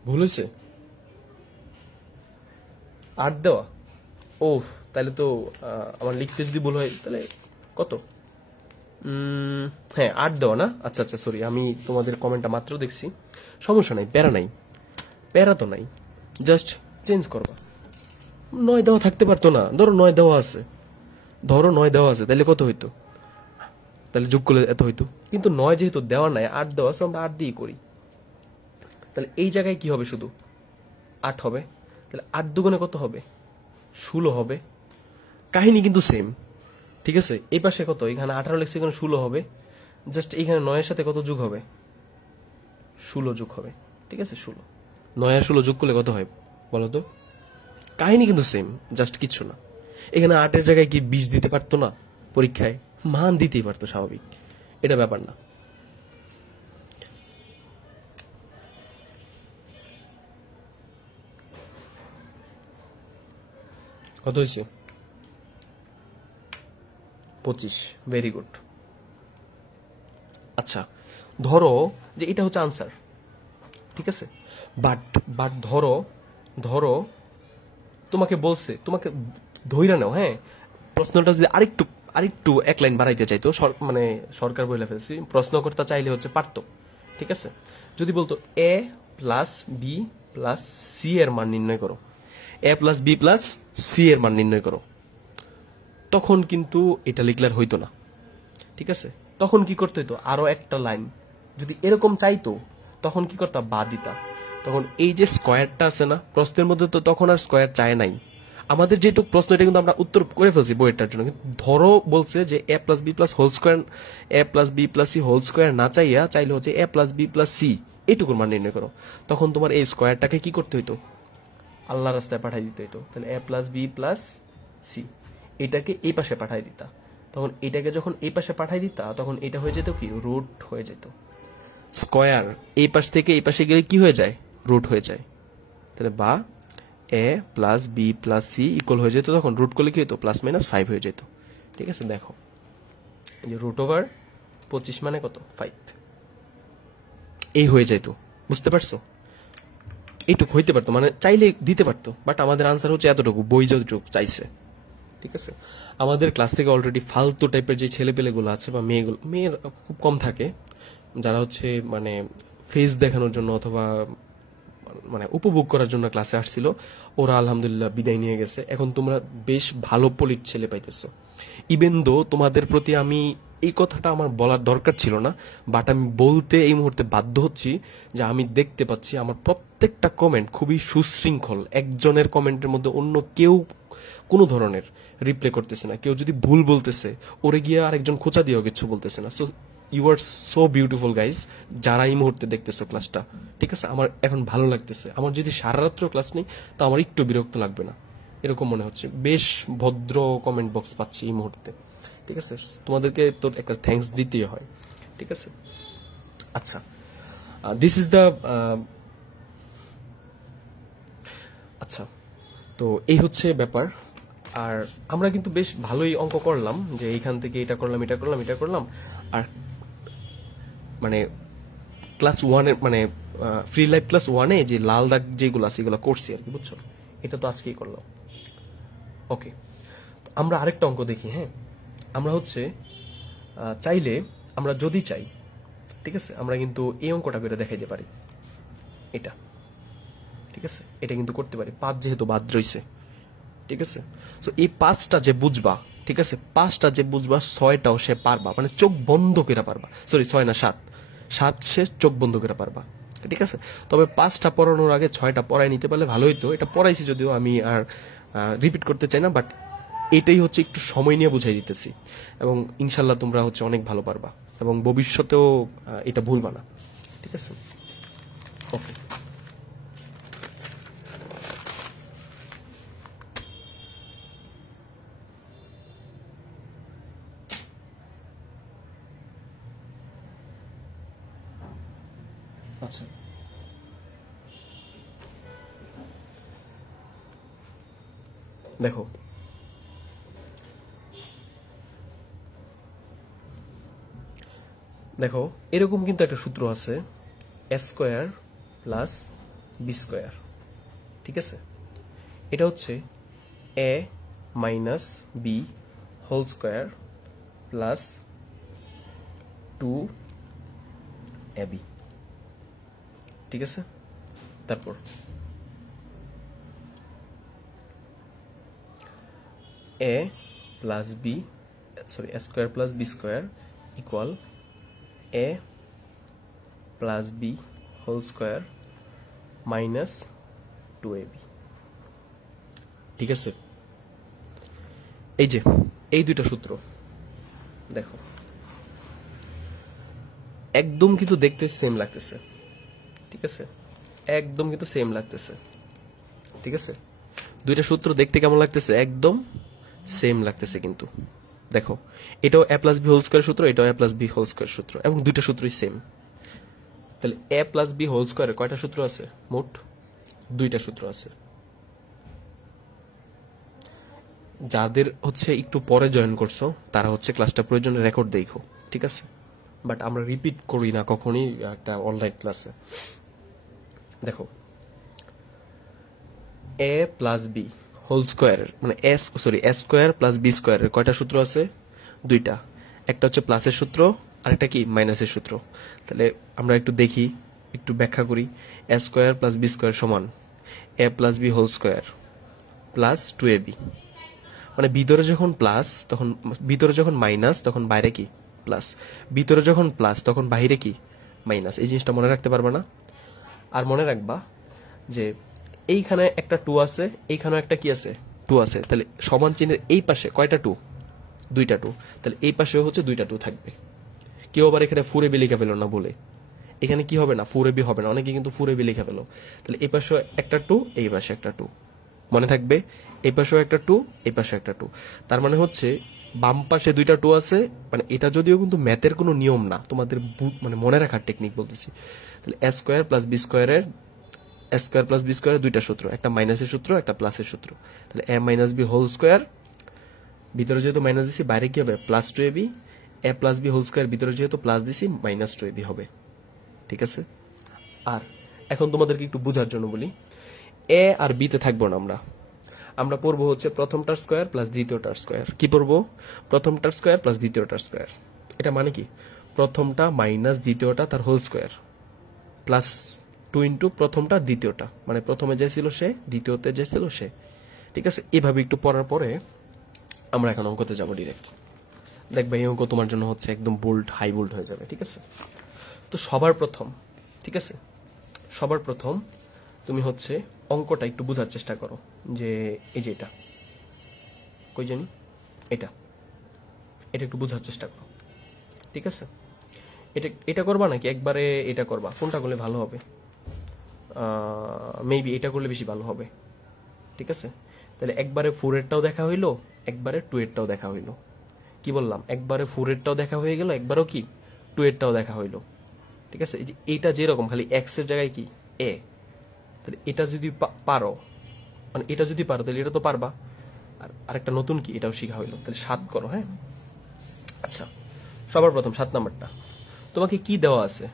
ভুল হয়েছে 8 দেওয়া ও তাহলে তো আমার লিখতে যদি ভুল হয় তাহলে কত হ্যাঁ 8 দেওয়া না আচ্ছা আচ্ছা সরি আমি তোমাদের কমেন্টটা মাত্র দেখছি সমস্যা নাই প্যারা তো নাই জাস্ট চেঞ্জ করবা 9 দেওয়া থাকতে পারতো না ধরো 9 দেওয়া আছে তাহলে কত হইতো তাহলে যোগ করলে এত হইতো কিন্তু 9 যেহেতু দেওয়া নাই 8 দেওয়া আছে আমরা 8 দিয়ে করি তাহলে এই জায়গায় কি হবে শুধু 8 হবে তাহলে 8 দুগুণে কত হবে 16 হবে কাহিনী কিন্তু সেম ঠিক আছে এই পাশে কত এখানে 18 লিখছে এখানে 16 হবে জাস্ট এখানে 9 এর সাথে কত যোগ হবে 16 যোগ হবে ঠিক আছে 16 9 আর 16 যোগ করলে কত হয় বলো তো কাহিনী কিন্তু সেম জাস্ট কিছু না এখানে 8 এর জায়গায় কি 20 দিতে পারতো না পরীক্ষায় মান দিতেই পারতো স্বাভাবিক এটা ব্যাপার না কত হয়েছে 25 ভেরি গুড আচ্ছা ধরো যে এটা হচ্ছে আনসার ঠিক আছে বাট ধরো তোমাকে বলছে তোমাকে ধইরা নাও হ্যাঁ প্রশ্নটা যদি আরেকটু এক লাইন বাড়াইতে চাইতো মানে সরকার বলে ফেলছি প্রশ্নকর্তা চাইলে হচ্ছে পারতো ঠিক আছে যদি বলতো এ প্লাস বি প্লাস সি এর মান নির্ণয় করো এ প্লাস বি প্লাস সি এর মান নির্ণয় করো, তখন কিন্তু এটা লিখলে আর হইতো না। ঠিক আছে, তখন কি করতে হইতো, আরো একটা লাইন যদি এরকম চাইতো তখন কি করতাম, বা দিতা। তখন এই যে স্কোয়ারটা আছে না প্রশ্নের মধ্যে, তো তখন আর স্কোয়ার চায় নাই। আমাদের যেটুকু প্রশ্ন এটা কিন্তু আমরা উত্তর করে ফেলছি বইয়েরটার জন্য, কিন্তু ধরো বলছে যে A plus B plus whole square, A plus B plus C whole square না চাইয়া চাইলে হচ্ছে A plus B plus C এইটুকুর মান নির্ণয় করো, তখন তোমার এই স্কোয়ারটাকে কি করতে হইতো, আল্লাহ রাস্তায় পাঠাই দিতে হইতো। তাহলে A plus B plus C এটাকে এই পাশে পাঠাই দিতা, তখন এটাকে যখন এই পাশে পাঠাই দিতা তখন এটা হয়ে যেত কি, রুট হয়ে যেত। স্কোয়ার এই পাশ থেকে এই পাশে গেলে কি হয়ে যায়, রুট হয়ে যায়। তাহলে বা A plus B plus C equal হয়ে যেত, তখন রুট করলে কি হতো, প্লাস মাইনাস 5 হয়ে যেত। ঠিক আছে, দেখো যে রুট ওভার 25 মানে কত, 5 এই হয়ে যেত। বুঝতে পারছো, এইটুকু হইতে পারতো, মানে চাইলে দিতে পারতো, বাট আমাদের আনসার হচ্ছে এতটুকু, বই যতটুকু চাইছে। ঠিক আছে, আমাদের ক্লাস থেকে অলরেডি ফালতু টাইপের যে ছেলেপেলেগুলো আছে বা মেয়ের খুব কম থাকে, যারা হচ্ছে মানে ফেস দেখানোর জন্য অথবা মানে উপভোগ করার জন্য ক্লাসে আসছিল, ওরা আলহামদুলিল্লাহ বিদায় নিয়ে গেছে। এখন তোমরা বেশ ভালো পলিট ছেলে পাইতেছো। ইভেন দো তোমাদের প্রতি আমি এই কথাটা আমার বলার দরকার ছিল না, বাট আমি বলতে এই মুহূর্তে বাধ্য হচ্ছি যে আমি দেখতে পাচ্ছি আমার প্রত্যেকটা কমেন্ট খুবই সুশৃঙ্খল। একজনের কমেন্টের মধ্যে অন্য কেউ কোনো ধরনের রিপ্লে করতেছে না, কেউ যদি ভুল বলতেছে ওরে গিয়ে আরেকজন খোঁচা দিয়েও কিছু বলতেছে না। So you are so beautiful guys, যারা এই মুহূর্তে দেখতেছো ক্লাসটা। ঠিক আছে, আমার এখন ভালো লাগতেছে। আমার যদি সারা রাত্র ক্লাস নেই তো আমার একটু বিরক্ত লাগবে না, এরকম মনে হচ্ছে। বেশ ভদ্র কমেন্ট বক্স পাচ্ছি এই মুহূর্তে। ঠিক আছে, তোমাদেরকে তো একটা থ্যাঙ্কস দিতেই হয়। ঠিক আছে, আচ্ছা, দিস ইজ দ্য আচ্ছা, তো এই হচ্ছে ব্যাপার। আর আমরা কিন্তু বেশ ভালোই অঙ্ক করলাম, যে এইখান থেকে এটা করলাম, এটা করলাম, এটা করলাম। আর মানে ক্লাস ওয়ানের মানে ফ্রি লাইফ ক্লাস ওয়ানে যে লাল দাগ যেগুলো আছে এগুলো করছি আর কি, বুঝছো। এটা তো আজকেই করলাম। ওকে, আমরা আরেকটা অঙ্ক দেখি। হ্যাঁ, আমরা হচ্ছে চাইলে, আমরা যদি চাই, ঠিক আছে, আমরা কিন্তু এই অঙ্কটা করে দেখাইতে পারি। এটা ঠিক আছে, এটা কিন্তু করতে পারি, 5 যেহেতু বাদ রইছে। ঠিক আছে, তো এই 5টা যে বুঝবা, ঠিক আছে, 5টা যে বুঝবা 6টাও সে পারবা, মানে চোখ বন্ধ করে পারবা। সরি 6 না 7 সে চোখ বন্ধ করে পারবা। ঠিক আছে, তবে 5টা পড়ানোর আগে 6টা পড়াই নিতে পারলে ভালো হইতো। এটা পড়াইছি যদিও, আমি আর রিপিট করতে চাই না, বাট এটাই হচ্ছে একটু সময় নিয়ে বুঝাই দিতেছি, এবং ইনশাল্লাহ তোমরা হচ্ছে অনেক ভালো পারবা এবং ভবিষ্যতেও এটা ভুলবা না। ঠিক আছে, ওকে। আচ্ছা, দেখো দেখো এরকম কিন্তু একটা সূত্র আছে, A square plus B square. ঠিক আছে, এটা হচ্ছে A minus B whole square plus 2ab। ঠিক আছে, তারপর A plus B, sorry A square plus B square equal A plus B whole square minus 2ab। ঠিক আছে, এই যে এই দুইটা সূত্র দেখো, একদম কিন্তু দেখতে সেম লাগতেছে। ঠিক আছে, একদম কিন্তু সেম লাগতেছে। ঠিক আছে, দুইটা সূত্র দেখতে কেমন লাগতেছে, একদম সেম লাগতেছে। কিন্তু দেখো, এটাও এ প্লাস বি হোল স্কোয়ার সূত্র, এটাও এ প্লাস বি হোল স্কোয়ার সূত্র, এবং দুইটা সূত্রই সেম। তাহলে এ প্লাস বি হোল স্কোয়ারে কয়টা সূত্র আছে, মোট 2টা সূত্র আছে। যাদের হচ্ছে একটু পরে জয়েন করছো তারা হচ্ছে ক্লাসটা প্রয়োজনে রেকর্ড দেখো। ঠিক আছে, বাট আমরা রিপিট করি না কখনই একটা অনলাইন ক্লাসে। দেখো, এ প্লাস বি হোল স্কোয়ারের মানে এ স্কোয়ার প্লাস বি স্কোয়ারের কয়টা সূত্র আছে, 2টা। একটা হচ্ছে প্লাসের সূত্র, আরেকটা কি মাইনাসের সূত্র। তাহলে আমরা একটু দেখি, একটু ব্যাখ্যা করি। A square plus B square সমান A plus B whole square plus 2ab, মানে ভিতরে যখন প্লাস তখন ভিতরে যখন মাইনাস তখন বাইরে কি প্লাস, ভিতরে যখন প্লাস তখন বাইরে কি মাইনাস। এই জিনিসটা মনে রাখতে পারবে না? আর মনে রাখবা যে এইখানে একটা 2 আছে, এইখানেও একটা কি আছে 2 আছে, তাহলে সমান চিহ্নের এই পাশে কয়টা 2? 2টা 2, তাহলে এই পাশেও হচ্ছে 2টা 2 থাকবে। কেউ আবার এখানে 4ab লিখে ফেলো না বলে, এখানে কি হবে না 4ab হবে না, অনেকে কিন্তু 4ab লিখে ফেলো। তাহলে এই পাশেও একটা 2, এই পাশে একটা 2, মনে থাকবে এই পাশেও একটা 2, এই পাশে একটা 2। তার মানে হচ্ছে বাম পাশে 2টা 2 আছে, মানে এটা যদিও কিন্তু ম্যাথের কোনো নিয়ম না, তোমাদের মানে মনে রাখার টেকনিক বলতেছি। তাহলে a square plus b স্কয়ারের a square plus b স্কয়ারের 2টা সূত্র, একটা মাইনাসের সূত্র একটা প্লাসের সূত্র। তাহলে a minus b whole square, ভিতরে যেহেতু মাইনাস দিছি বাইরে কি হবে plus 2ab, a plus b whole square ভিতরে যেহেতু প্লাস দিছি মাইনাস 2ab হবে। ঠিক আছে? আর এখন তোমাদেরকে একটু বোঝার জন্য বলি, এ আর বিতে থাকবো না, আমরা পড়বো হচ্ছে প্রথমটার স্কয়ার প্লাস দ্বিতীয়টার স্কয়ার। কি পড়বো? প্রথমটার স্কয়ার প্লাস দ্বিতীয়টার স্কয়ার। এটা মানে কি প্রথমটা মাইনাস দ্বিতীয়টা তার হোল স্কয়ার প্লাস 2 ইন্টু প্রথমটা দ্বিতীয়টা, মানে প্রথমে যে ছিল সে, দ্বিতীয়তে যে ছিল সে। ঠিক আছে? এভাবে একটু পড়ার পরে আমরা এখন অঙ্কতে যাবো ডিরেক্ট। দেখবে এই অঙ্ক তোমার জন্য হচ্ছে একদম বোল্ড, হাই বোল্ড হয়ে যাবে। ঠিক আছে? তো সবার প্রথম, ঠিক আছে, সবার প্রথম তুমি হচ্ছে অঙ্কটা একটু বোঝার চেষ্টা করো যে এই যে এটা কই জানি, এটা এটা একটু বোঝার চেষ্টা করো। ঠিক আছে? এটা এটা করবা নাকি একবারে এটা করবা? কোনটা করলে ভালো হবে? মেবি এটা করলে বেশি ভালো হবে। ঠিক আছে? তাহলে একবারে 4 এরটাও দেখা হইলো, একবারে 2 এরটাও দেখা হইলো। কি বললাম? একবারে 4 এরটাও দেখা হয়ে গেল, একবারও কি 2 এরটাও দেখা হইলো। ঠিক আছে? এই যে এইটা যেরকম খালি এক্স এর জায়গায় কি এ, তাহলে এটা যদি পারো, মানে এটা যদি পারো তাহলে এটা তো পারবা। আর আরেকটা নতুন কি এটাও শিখা হইলো। তাহলে 7 করো। হ্যাঁ, আচ্ছা, সবার প্রথম 7 নাম্বারটা তোমাকে কি দেওয়া আছে?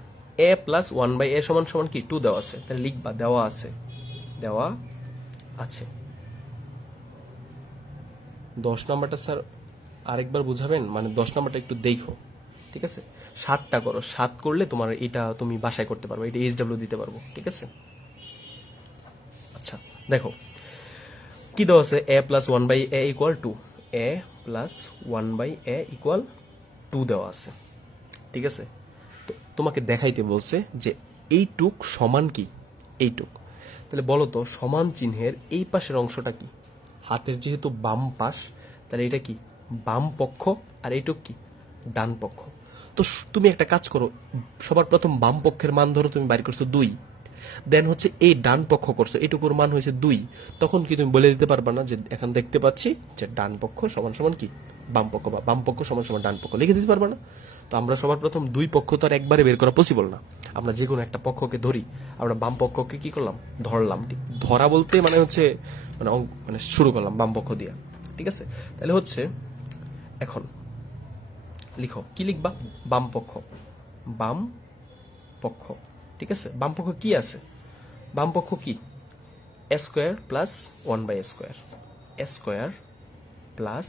a প্লাস 1/a সমান সমান কি 2 দেওয়া আছে। তাহলে লিখবা দেওয়া আছে, দেওয়া আছে। 10 নাম্বারটা স্যার আরেকবার বুঝাবেন? মানে 10 নাম্বারটা একটু দেখো। ঠিক আছে? 7টা করো, 7 করলে তোমার এটা তুমি বাসায় করতে পারবে, এটা এইচডব্লিউ দিতে পারবো। ঠিক আছে? আচ্ছা দেখো কি দেওয়া আছে, a plus 1/a equal 2, a plus 1/a equal 2 দেওয়া আছে। ঠিক আছে? তো তোমাকে দেখাইতে বলছে যে এইটুক সমান কি এইটুক। তাহলে বলো তো সমান চিহ্নের এই পাশের অংশটা কি? হাতের যেহেতু বাম পাশ, তাহলে এটা কি বাম পক্ষ, আর এইটুক কি ডান পক্ষ। তো তুমি একটা কাজ করো, সবার প্রথম বাম পক্ষের মান ধরো তুমি বাইর করছো 2, দেন হচ্ছে এই ডান পক্ষ করছো, এইটুকুর মান হয়েছে 2। তখন কি তুমি বলে দিতে পারবা না যে এখন দেখতে পাচ্ছি যে ডান পক্ষ সমান সমান কি বাম পক্ষ, বা বাম পক্ষ সমান সমান ডান পক্ষ, লিখে দিতে পারবা না? তো আমরা সবার প্রথম 2 পক্ষ তো আর একবারে বের করা পসিবল না। আমরা যে কোনো একটা পক্ষকে ধরি, আমরা বাম পক্ষকে কি করলাম ধরলাম। ঠিক ধরা বলতে মানে হচ্ছে মানে শুরু করলাম বাম পক্ষ দিয়া। ঠিক আছে? তাহলে হচ্ছে এখন লিখো, কি লিখবা? বাম পক্ষ, বাম পক্ষ। ঠিক আছে? বাম পক্ষ কি আছে? বাম পক্ষ কি a square plus 1/a square, a square plus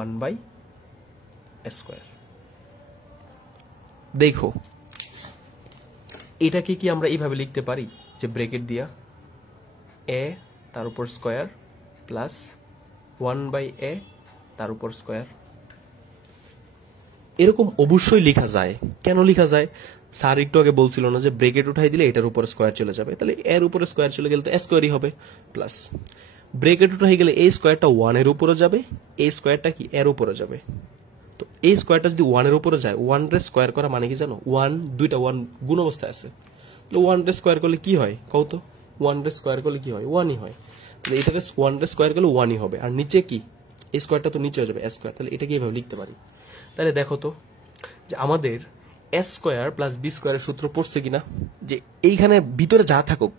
1/a square. দেখো এটাকে কি আমরা এইভাবে লিখতে পারি যে ব্র্যাকেট দিয়া a তার উপর স্কয়ার প্লাস 1/a তার উপর স্কয়ার। এরকম অবশ্যই লেখা যায়। কেন লেখা যায়? স্যার একটু আগে বলছিল না যে ব্র্যাকেট উঠাই দিলে এটার উপরে স্কয়ার চলে যাবে, তাহলে এর উপরে স্কয়ার চলে গেলে তো a স্কয়ারই হবে, প্লাস ব্র্যাকেট উঠাই গেলে এই স্কয়ারটা 1 এর উপরে যাবে, এই স্কয়ারটা কি এর উপরে যাবে। তো এই স্কয়ারটা যদি 1 এর উপরে যায়, 1 রে স্কয়ার করা মানে কি জানো? 1 দুইটা 1 গুণ অবস্থায় আছে, তাহলে 1 রে স্কয়ার করলে কি হয় কও তো? 1 রে স্কয়ার করলে কি হয়? 1ই হয়। তাহলে এটাকে 1 রে স্কয়ার করলে 1ই হবে, আর নিচে কি এই স্কয়ারটা তো নিচে হয়ে যাবে a স্কয়ার। তাহলে এটাকে এইভাবে লিখতে পারি। তাহলে দেখো তো যে আমাদের a স্কয়ার প্লাস b স্কয়ারের সূত্র পড়ছে কিনা, যে এইখানে ভিতরে যা থাকুক,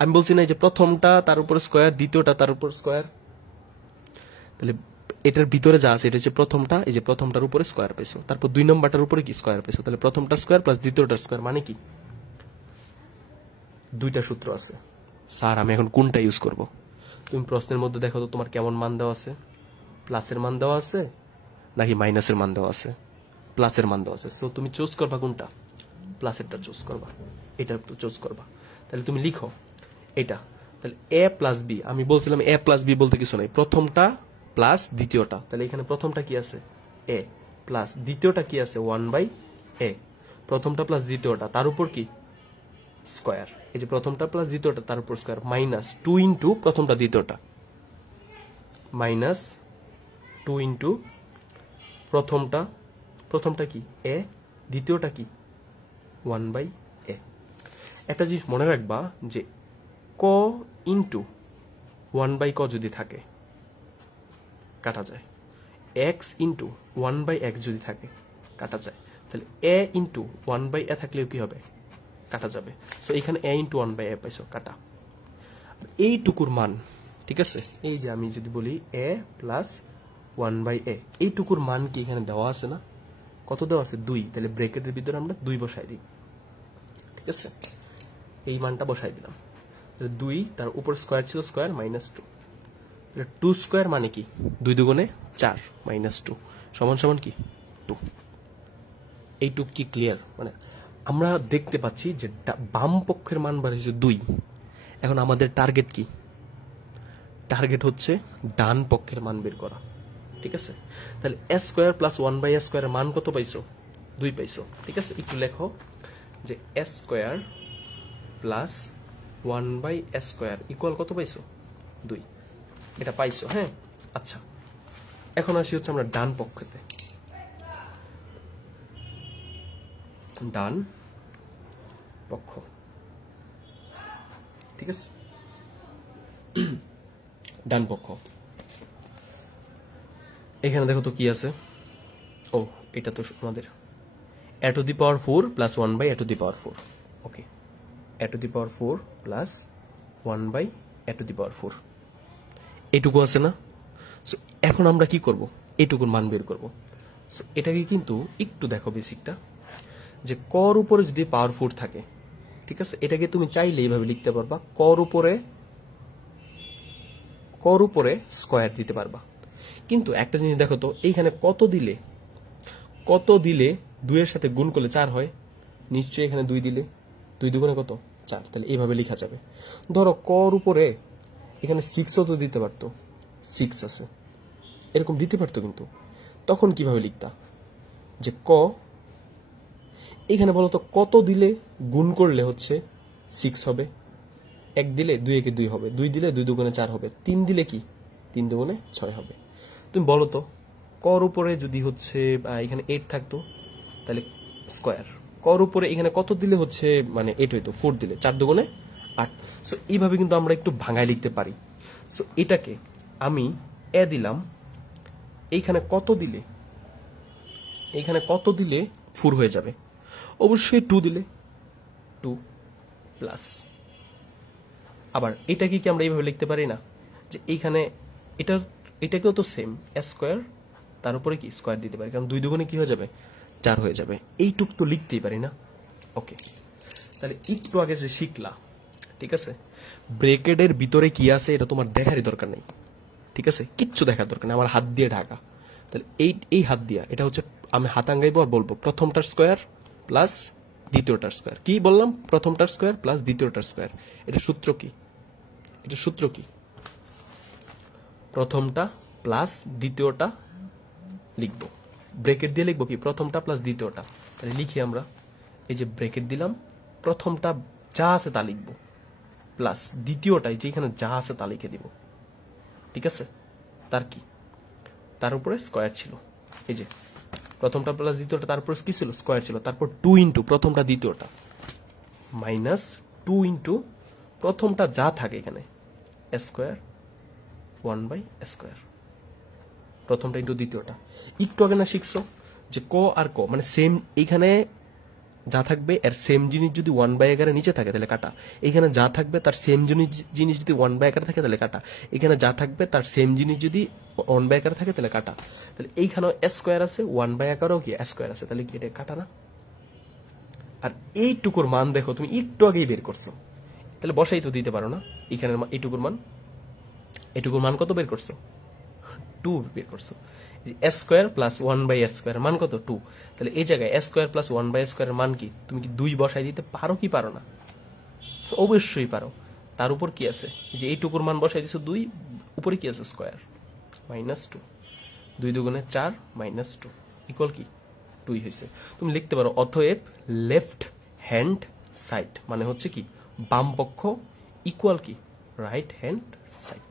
আমি বলছি না যে প্রথমটা তার উপর স্কয়ার, দ্বিতীয়টা তার উপর স্কয়ার, তাহলে এটার ভিতরে যা আছে এটা হচ্ছে প্রথমটা, এই যে প্রথমটার উপরে স্কয়ার পেয়েছো, তারপর 2 নম্বরটার উপরে কি স্কয়ার পেয়েছো, তাহলে প্রথমটা স্কয়ার প্লাস দ্বিতীয়টার স্কয়ার মানে কি 2টা সূত্র আছে। স্যার আমি এখন কোনটা ইউজ করব? তুমি প্রশ্নের মধ্যে দেখো তো তোমার কেমন মান দেওয়া আছে, প্লাসের মান দেওয়া আছে নাকি মাইনাসের মান দেওয়া আছে? প্লাসের মান দেওয়া আছে। সো তুমি চুজ করবা কোনটা? প্লাসেরটা চুজ করবা, এটা চুজ করবা। তাহলে তুমি লিখো এটা তাহলে এ প্লাস বি, আমি বলছিলাম এ প্লাস বি বলতে কিছু নাই, প্রথমটা প্লাস দ্বিতীয়টা। তাহলে এখানে প্রথমটা কি আছে এ, প্লাস দ্বিতীয়টা কি আছে 1/a, প্রথমটা প্লাস দ্বিতীয়টা তার উপর কি স্কয়ার, এই যে প্রথমটা প্লাস দ্বিতীয়টা তার উপর স্কয়ার, মাইনাস 2 ইন্টু প্রথমটা দ্বিতীয়টা, মাইনাস 2 ইন্টু প্রথমটা কি এ, দ্বিতীয়টা কি 1/a। একটা জিনিস মনে রাখবা যে ক ইন্টু 1/ক যদি থাকে কাটা যায়, এক্স ইন্টু 1/x যদি থাকে কাটা যায়, তাহলে এ ইন্টু 1/a থাকলেও কি হবে কাটা যাবে। সো এখানে এ ইন্টু 1/a পাইছো কাটা। এইটুকুর মান, ঠিক আছে, এই যে আমি যদি বলি এ প্লাস 1/a, এইটুকুর মান কি এখানে দেওয়া আছে না, কত দেওয়া আছে 2, তাহলে ব্রেকেটের ভিতরে আমরা 2 বসাই দিই, ঠিক আছে, এই মানটা বসাই দিলাম, তাহলে 2 তার উপর স্কয়ার ছিল স্কয়ার মাইনাস 2, 2 স্কয়ার মানে কি 2 দুগুণে 4 মাইনাস 2 সমান সমান কি 2। এইটুক কি ক্লিয়ার? মানে আমরা দেখতে পাচ্ছি যে বাম পক্ষের মান বাড়িয়েছে 2, এখন আমাদের টার্গেট কি, টার্গেট হচ্ছে ডান পক্ষের মান বের করা, ঠিক আছে। তাহলে এস স্কয়ার প্লাস 1/a স্কয়ারের মান কত পাইছো 2 পাইছো, ঠিক আছে। একটু লেখো যে S square plus 1/a square equal কত পাইছো 2, এটা পাইছো, হ্যাঁ। আচ্ছা, এখন আসি হচ্ছে আমরা ডান পক্ষতে, ডান পক্ষ, ঠিক আছে, ডান পক্ষ। এখানে দেখো তো কি আছে, ও এটা তো আমাদের a to the power 4 plus 1/a to the power 4, okay, a to the power 4 plus 1/a to the power 4, এইটুকু আছে না। সো এখন আমরা কি করব, এইটুকুর মান বের করব। সো এটাকে কিন্তু একটু দেখো বেসিকটা, যে কর উপরে যদি পাওয়ার 4 থাকে, ঠিক আছে, এটাকে তুমি চাইলে এইভাবে লিখতে পারবা, কর উপরে স্কয়ার দিতে পারবা। কিন্তু একটা জিনিস দেখো তো, এইখানে কত দিলে 2 এর সাথে গুণ করলে 4 হয়, নিশ্চয়ই এখানে 2 দিলে 2 দুগুণে কত 4, তাহলে এইভাবে লেখা যাবে। ধরো কর উপরে এখানে 6ও তো দিতে পারতো, 6 আছে, এরকম দিতে পারতো, কিন্তু তখন কিভাবে লিখতা, যে ক এখানে বলতো কত দিলে গুণ করলে হচ্ছে 6 হবে, 1 দিলে 2 একে 2 হবে, 2 দিলে 2 দুগুণে 4 হবে, 3 দিলে কি 3 দুগুণে 6 হবে। তুমি বলো তো, কর উপরে যদি হচ্ছে এখানে 8 থাকতো তাহলে স্কয়ার, কর উপরে এখানে কত দিলে হচ্ছে মানে 8 হইতো, 4 দিলে 4 দুগুণে 8। সো এইভাবে কিন্তু আমরা একটু ভাঙায় লিখতে পারি। সো এটাকে আমি এ দিলাম, এইখানে কত দিলে 4 হয়ে যাবে, অবশ্যই 2 দিলে 2 প্লাস, আবার এটাকে কি আমরা এইভাবে লিখতে পারি না, যে এইখানে এটাকেও তো সেম এ স্কয়ার তার উপরে কি স্কয়ার দিতে পারি, কারণ 2 দুগুণে কি হয়ে যাবে 4 হয়ে যাবে, এইটুক তো লিখতেই পারি না। ওকে, তাহলে একটু আগে যে শিখলা, ঠিক আছে, ব্রেকেটের ভিতরে কি আছে এটা তোমার দেখারই দরকার নেই, ঠিক আছে, কিচ্ছু দেখার দরকার নেই, আমার হাত দিয়ে ঢাকা। তাহলে এই হাত দিয়া এটা হচ্ছে আমি হাত আঙ্গাইবো আর বলবো প্রথমটার স্কয়ার প্লাস দ্বিতীয়টার স্কয়ার। কি বললাম, প্রথমটার স্কয়ার প্লাস দ্বিতীয়টার স্কয়ার। এটা সূত্র কি, প্রথমটা প্লাস দ্বিতীয়টা লিখবো, ব্রেকেট দিয়ে লিখবো কি প্রথমটা প্লাস দ্বিতীয়টা। তাহলে লিখি আমরা, এই যে ব্রেকেট দিলাম, প্রথমটা যা আছে তা লিখবো, প্লাস দ্বিতীয়টাই যেখানে যা আছে তা লিখে দিব, ঠিক আছে। তার উপরে স্কয়ার ছিল, এই যে প্রথমটা প্লাস দ্বিতীয়টা, তারপর কি ছিল স্কয়ার ছিল, তারপর 2 ইন্টু প্রথমটা দ্বিতীয়টা মাইনাস 2 ইন্টু প্রথমটা যা থাকে এখানে এ স্কয়ার 1/a স্কয়ার, প্রথমটা ইন্টু দ্বিতীয়টা। একটু আগে না শিখছো যে ক আর ক মানে সেম, এইখানে যা থাকবে এর সেম জিনিস যদি 1/11 নিচে থাকে তাহলে কাটা, এখানে যা থাকবে তার সেম জিনিস যদি 1/11 থাকে তাহলে কাটা, এখানে যা থাকবে তার সেম জিনিস যদি 1/11 থাকে তাহলে কাটা। তাহলে এইখানেও এ স্কয়ার আছে, 1/11ও কি এ স্কয়ার আছে, তাহলে কি এটা কাটা না। আর এইটুকুর মান দেখো তুমি একটু আগেই বের করছো, তাহলে বসাই তো দিতে পারো না, এখানের এইটুকুর মান কত বের করছো 2 বের করছো, এ স্কয়ার প্লাস 1/a স্কয়ার মান কত 2। তাহলে এই জায়গায় এ স্কয়ার প্লাস 1/a স্কয়ারের মান কি, তুমি কি 2 বসাই দিতে পারো কি পারো না, অবশ্যই পারো। তার উপর কি আছে, যে এইটুকুর মান বসাই দিছো 2, উপরে কি আছে স্কয়ার, -2, 2 দুগুণে 4 -2 ইকুয়াল কি 2 হয়েছে। তুমি লিখতে পারো অতএব লেফট হ্যান্ড সাইড মানে হচ্ছে কি বাম পক্ষ ইকুয়াল কি রাইট হ্যান্ড সাইড।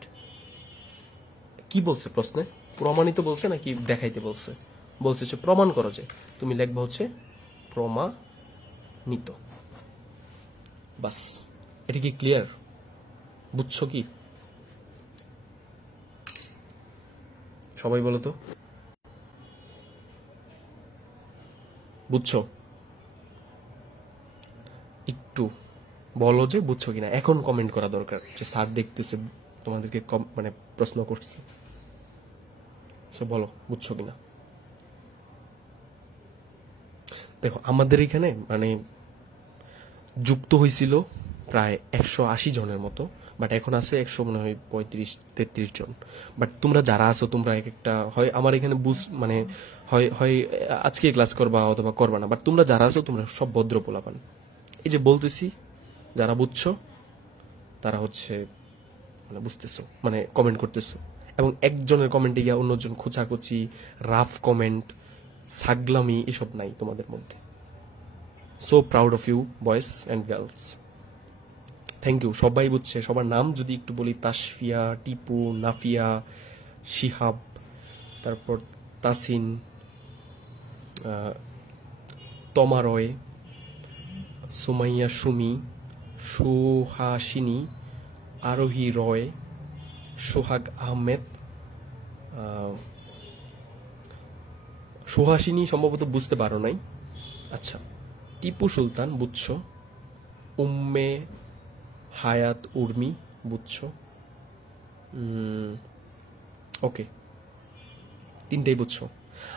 কি বলছে প্রশ্নে, প্রমাণিত বলছে নাকি দেখাইতে বলছে? বলছে যে প্রমাণ করো, যে তুমি লিখবা হচ্ছে প্রমাণিত। বাস, এটা কি ক্লিয়ার? বুঝছো কি? সবাই বলো তো বুঝছো? একটু বলো যে বুঝছো কিনা। এখন কমেন্ট করা দরকার যে স্যার দেখতেছে তোমাদেরকে মানে প্রশ্ন করছে, সে বলো বুঝছো কিনা। দেখো আমাদের এখানে মানে যুক্ত হয়েছিল প্রায় 180 জনের মতো, বাট এখন আছে 100 মনে হয় 35-33 জন। বাট তোমরা যারা আছো তোমরা এক একটা হয় আমার এখানে মানে হয় হয় আজকে ক্লাস করবা অথবা করবা না, বাট তোমরা যারা আছো তোমরা সব ভদ্র পোলাপান। এই যে বলতেছি যারা বুঝছো তারা হচ্ছে মানে বুঝতেছো, মানে কমেন্ট করতেছো, এবং একজনের কমেন্টে গিয়া অন্যজন খোঁচাখুচি রাফ কমেন্ট ছাগলামি এসব নাই তোমাদের মধ্যে। So proud of you boys and girls, thank you. সবাই বুঝছে, সবার নাম যদি একটু বলি, তাসফিয়া, টিপু, নাফিয়া, শিহাব, তারপর তাসিন, তমারয়, সুমাইয়া সুমি, সুহাসিনী, আরোহী রয়, সোহাগ আহমেদ, সুহাসিনী সম্ভবত বুঝতে পারো নাই। আচ্ছা, টিপু সুলতান বুঝছো, উম্মে হায়াত উর্মি বুঝছো, ওকে, তিনটেই বুঝছো।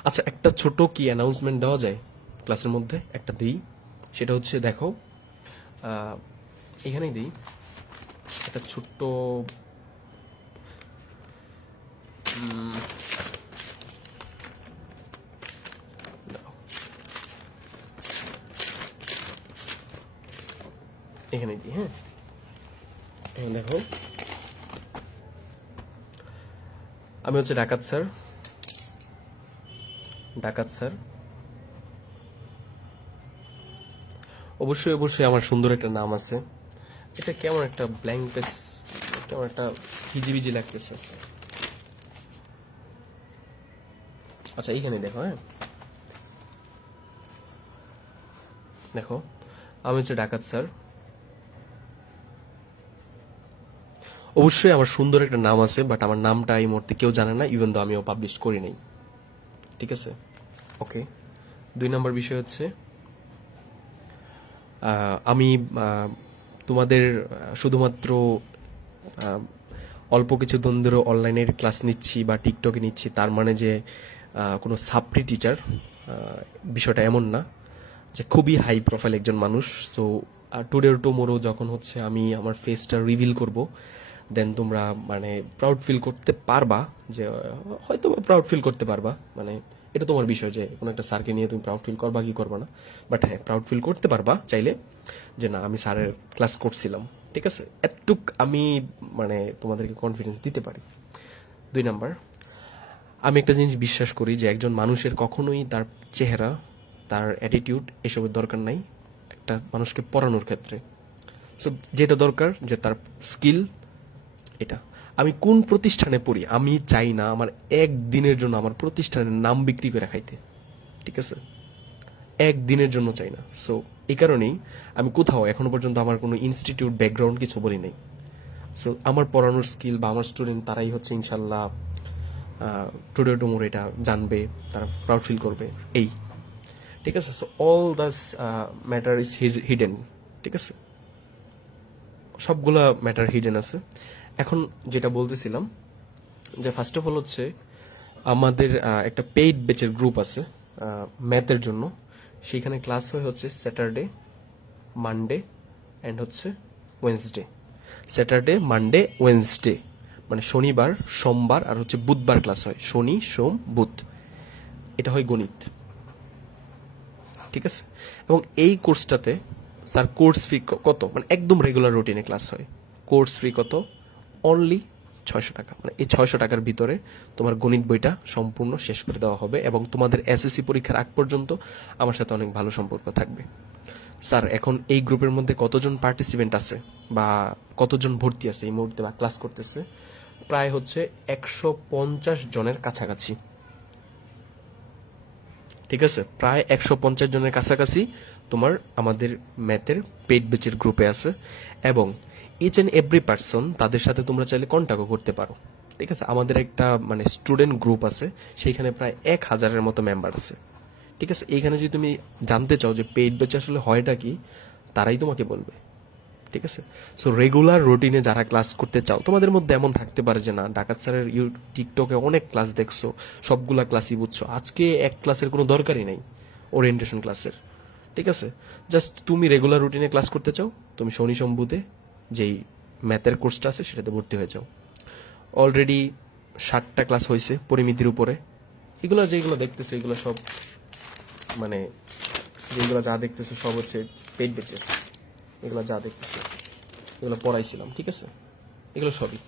আচ্ছা, একটা ছোট কি অ্যানাউন্সমেন্ট দেওয়া যায় ক্লাসের মধ্যে? একটা দিই, সেটা হচ্ছে দেখো এখানেই দিই একটা ছোট্ট এখানে দিই। হ্যাঁ, এখন দেখো আমি হচ্ছে ডাকাত স্যার, ডাকাত স্যার। অবশ্যই অবশ্যই আমার সুন্দর একটা নাম আছে। এটা কেমন একটা ব্ল্যাঙ্ক পেজ, কেমন একটা হিজিবিজি লাগতেছে। আচ্ছা এইখানে দেখো, হ্যাঁ দেখো আমি হচ্ছে ডাকাত স্যার। অবশ্যই আমার সুন্দর একটা নাম আছে, বাট আমার নামটা এই মুহূর্তে কেউ জানে না, ইভেন দো আমিও পাবলিশ করি নাই। ঠিক আছে, ওকে। 2 নম্বর বিষয় হচ্ছে আমি তোমাদের শুধুমাত্র অল্প কিছু দিন ধরে অনলাইনের ক্লাস নিচ্ছি বা টিকটকে নিচ্ছি, তার মানে যে কোনো সাপ্রি টিচার, বিষয়টা এমন না। যে খুবই হাই প্রোফাইল একজন মানুষ। সো টুডে টুমোরো যখন হচ্ছে আমি আমার ফেসটা রিভিল করব, দেন তোমরা মানে প্রাউড ফিল করতে পারবা, যে হয়তো প্রাউড ফিল করতে পারবা, মানে এটা তোমার বিষয় যে কোনো একটা স্যারকে নিয়ে তুমি প্রাউড ফিল করবা কি করবা না, বাট হ্যাঁ প্রাউড ফিল করতে পারবা চাইলে, যে না আমি স্যারের ক্লাস করছিলাম। ঠিক আছে, এতটুক আমি মানে তোমাদেরকে কনফিডেন্স দিতে পারি। 2 নাম্বার, আমি একটা জিনিস বিশ্বাস করি যে একজন মানুষের কখনোই তার চেহারা, তার অ্যাটিটিউড এসবের দরকার নাই একটা মানুষকে পড়ানোর ক্ষেত্রে। সো যেটা দরকার যে তার স্কিল। এটা আমি কোন প্রতিষ্ঠানে পড়ি, আমি চাই না আমার একদিনের জন্য আমার প্রতিষ্ঠানের নাম বিক্রি করে খাইতে। ঠিক আছে, একদিনের জন্য চাই না। সো এই কারণেই আমি কোথাও এখনো পর্যন্ত আমার কোনো ইনস্টিটিউট ব্যাকগ্রাউন্ড কিছু বলি নাই। সো আমার পড়ানোর স্কিল বা আমার স্টুডেন্ট তারাই হচ্ছে ইনশাল্লাহ টুডে টুমোরো এটা জানবে, তারা প্রাউড ফিল করবে। এই ঠিক আছে, so all Das matter is hidden. ঠিক আছে, সবগুলা ম্যাটার হিডেন আছে। এখন যেটা বলতেছিলাম যে ফার্স্ট অফ অল হচ্ছে আমাদের একটা পেইড ব্যাচের গ্রুপ আছে ম্যাথের জন্য। সেইখানে ক্লাস হচ্ছে স্যাটারডে, মানডে অ্যান্ড হচ্ছে ওয়েন্সডে। স্যাটারডে, মানডে, ওয়েন্সডে মানে শনিবার, সোমবার আর হচ্ছে বুধবার ক্লাস হয়। শনি, সোম, বুধ, এটা হয় গণিত। ঠিক আছে, এবং এই কোর্সটাতে স্যার কোর্স ফি কত, মানে একদম রেগুলার রুটিনে ক্লাস হয়। কোর্স ফি কত? অনলি 600 টাকা। মানে এই 600 টাকার ভিতরে তোমার গণিত বইটা সম্পূর্ণ শেষ করে দেওয়া হবে এবং তোমাদের এসএসসি পরীক্ষার আগ পর্যন্ত আমার সাথে অনেক ভালো সম্পর্ক থাকবে। স্যার, এখন এই গ্রুপের মধ্যে কতজন পার্টিসিপেন্ট আছে বা কতজন ভর্তি আছে এই মুহূর্তে বা ক্লাস করতেছে? প্রায় হচ্ছে 150 জনের কাছাকাছি। ঠিক আছে, প্রায় 150 জনের কাছাকাছি তোমার আমাদের ম্যাথের পেইড ব্যাচের গ্রুপে আছে এবং ইচ এন্ড এভরি পার্সন তাদের সাথে তোমরা চাইলে কন্ট্যাক্টও করতে পারো। ঠিক আছে, আমাদের একটা মানে স্টুডেন্ট গ্রুপ আছে, সেইখানে প্রায় 1000-এর মতো মেম্বার আছে। ঠিক আছে, এইখানে যদি তুমি জানতে চাও যে পেইড ব্যাচ আসলে হয়টা কি, তারাই তোমাকে বলবে। ঠিক আছে, সো রেগুলার রুটিনে যারা ক্লাস করতে চাও, তোমাদের মধ্যে এমন থাকতে পারে যে না, ডাকাত স্যারের টিকটকে অনেক ক্লাস দেখছো, সবগুলা ক্লাসই বুঝছো, আজকে এক ক্লাসের কোনো দরকারই নাই, ওরিয়েন্টেশন ক্লাসের। ঠিক আছে, জাস্ট তুমি রেগুলার রুটিনে ক্লাস করতে চাও, তুমি শনি সম্বুতে যেই ম্যাথের কোর্সটা আছে সেটাতে ভর্তি হয়ে যাও। অলরেডি 60টা ক্লাস হয়েছে পরিমিতির উপরে। এগুলো যেগুলো দেখতেছো এগুলো সব মানে যেগুলো যা দেখতেছো সব হচ্ছে পেইড ব্যাচের। এগুলো যা দেখতেছো এগুলো পড়াইছিলাম। ঠিক আছে, এগুলো সবই।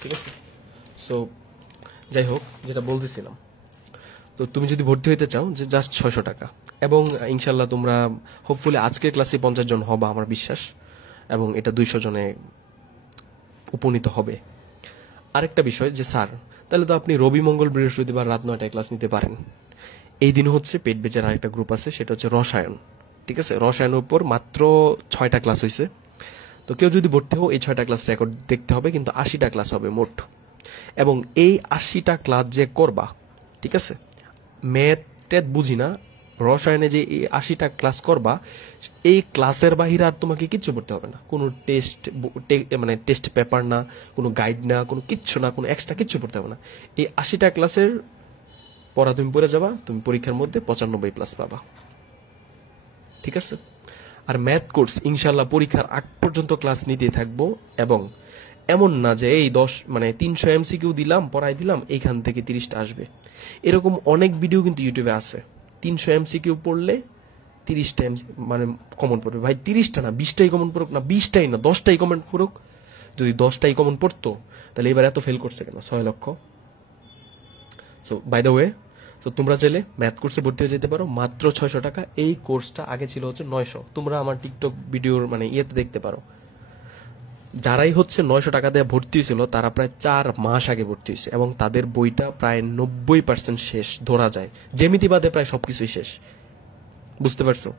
ঠিক আছে, সো যাই হোক, যেটা বলতেছিলাম, তো তুমি যদি ভর্তি হইতে চাও যে জাস্ট 600 টাকা, এবং ইনশাল্লাহ তোমরা হোপফুলি আজকের ক্লাসে 50 জন হবা আমার বিশ্বাস, এবং এটা 200 জনে উপনীত হবে। আরেকটা বিষয় যে স্যার, তাহলে তো আপনি রবি মঙ্গল বৃহস্পতিবার রাত 9টায় ক্লাস নিতে পারেন। এই দিন হচ্ছে পেট বেচের আরেকটা গ্রুপ আছে, সেটা হচ্ছে রসায়ন। ঠিক আছে, রসায়নের উপর মাত্র 6টা ক্লাস হয়েছে। তো কেউ যদি ভর্তি হও, এই 6টা ক্লাস রেকর্ড দেখতে হবে, কিন্তু 80টা ক্লাস হবে মোট। এবং এই 80টা ক্লাস যে করবা, ঠিক আছে, ম্যাথ বুঝি না, রসায়নে যে এই 80টা ক্লাস করবা, এই ক্লাসের বাহিরে আর তোমাকে কিচ্ছু পড়তে হবে না। কোনো মানে টেস্ট পেপার না, কোনো গাইড না, কোনো কিচ্ছু না, কোনো এক্সট্রা কিচ্ছু পড়তে হবে না। এই 80টা ক্লাসের পড়া তুমি পড়ে যাবা, তুমি পরীক্ষার মধ্যে 95+ পাবা। ঠিক আছে, আর ম্যাথ কোর্স ইনশাল্লাহ পরীক্ষার আগ পর্যন্ত ক্লাস নিতেই থাকবো। এবং এমন না যে এই 300 MCQ দিলাম, পড়াই দিলাম, এইখান থেকে 30টা আসবে। এরকম অনেক ভিডিও কিন্তু ইউটিউবে আছে। 300 MCQ পড়লে 30টা মানে কমন পড়বে। ভাই 30টা না, 20টাই কমন পড়ুক না, 20টাই না, 10টাই কমন পড়ুক। যদি 10টাই কমন পড়তো তাহলে এবার এত ফেল করছে কেন? 6 লক্ষ। সো বাই দ্য ওয়ে, তো তোমরা চাইলে ম্যাথ কোর্সে ভর্তি হয়ে যেতে পারো মাত্র 600 টাকা। এই কোর্সটা আগে ছিল হচ্ছে 900। তোমরা আমার টিকটক ভিডিওর ইয়েতে দেখতে পারো, যারাই হচ্ছে 900 টাকা দিয়ে ভর্তি হয়েছিল তারা প্রায় 4 মাস আগে ভর্তি হয়েছে, এবং তাদের বইটা প্রায় 90% শেষ ধরা যায়। জ্যামিতি বাদে প্রায় সবকিছুই শেষ। বুঝতে পারছো?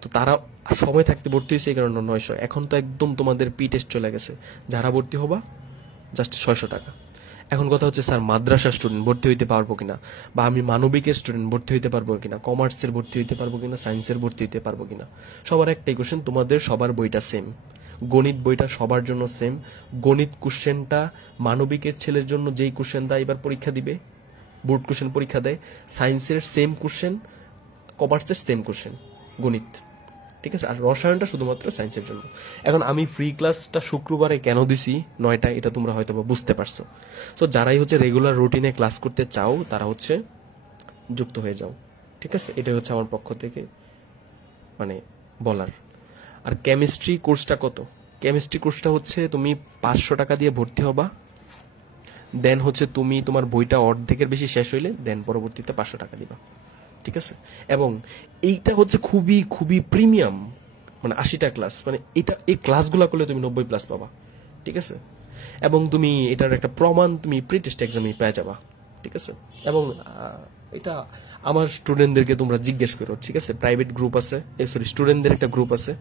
তো তারা সময় থাকতে ভর্তি হয়েছে, এই কারণে 900। এখন তো একদম তোমাদের পি টেস্ট চলে গেছে, যারা ভর্তি হবা জাস্ট 600 টাকা। এখন কথা হচ্ছে স্যার, মাদ্রাসা স্টুডেন্ট ভর্তি হইতে পারবো কিনা, বা আমি মানবিকের স্টুডেন্ট ভর্তি হইতে পারবো কিনা, কমার্সের ভর্তি হইতে পারবো কিনা, সায়েন্সের ভর্তি হইতে পারবো কিনা? সবার একটাই কোশ্চেন, তোমাদের সবার বইটা সেম, গণিত বইটা সবার জন্য সেম। গণিত কোশ্চেনটা মানবিকের ছেলের জন্য যেই কোশ্চেনটা এবার পরীক্ষা দিবে, বোর্ড কোশ্চেন পরীক্ষা দেয়, সায়েন্সের সেম কোশ্চেন, কমার্সের সেম কোশ্চেন, গণিত। ঠিক আছে, আর রসায়নটা শুধুমাত্র সায়েন্সের জন্য। এখন আমি ফ্রি ক্লাসটা শুক্রবারে কেন দিছি 9টায়, এটা তোমরা হয়তো বুঝতে পারছো। সো যারাই হচ্ছে রেগুলার রুটিনে ক্লাস করতে চাও তারা হচ্ছে যুক্ত হয়ে যাও। ঠিক আছে, এটাই হচ্ছে আমার পক্ষ থেকে বলার। আর কেমিস্ট্রি কোর্সটা কত? কেমিস্ট্রি কোর্সটা হচ্ছে তুমি 500 টাকা দিয়ে ভর্তি হবা, দেন হচ্ছে তুমি তোমার বইটা অর্ধেকের বেশি শেষ হইলে দেন পরবর্তীতে 500 টাকা দিবা। ঠিক আছে, এবং এইটা হচ্ছে খুবই খুবই প্রিমিয়াম, 80টা ক্লাস, এই ক্লাসগুলো করলে তুমি 90+ পাবা। ঠিক আছে, এবং তুমি এটার একটা প্রমাণ তুমি প্রি টেস্ট এক্সামে পেয়ে যাবা। ঠিক আছে, এবং এটা আমার স্টুডেন্টদেরকে তোমরা জিজ্ঞেস করো। ঠিক আছে, প্রাইভেট গ্রুপ আছে, স্টুডেন্টদের একটা গ্রুপ আছে,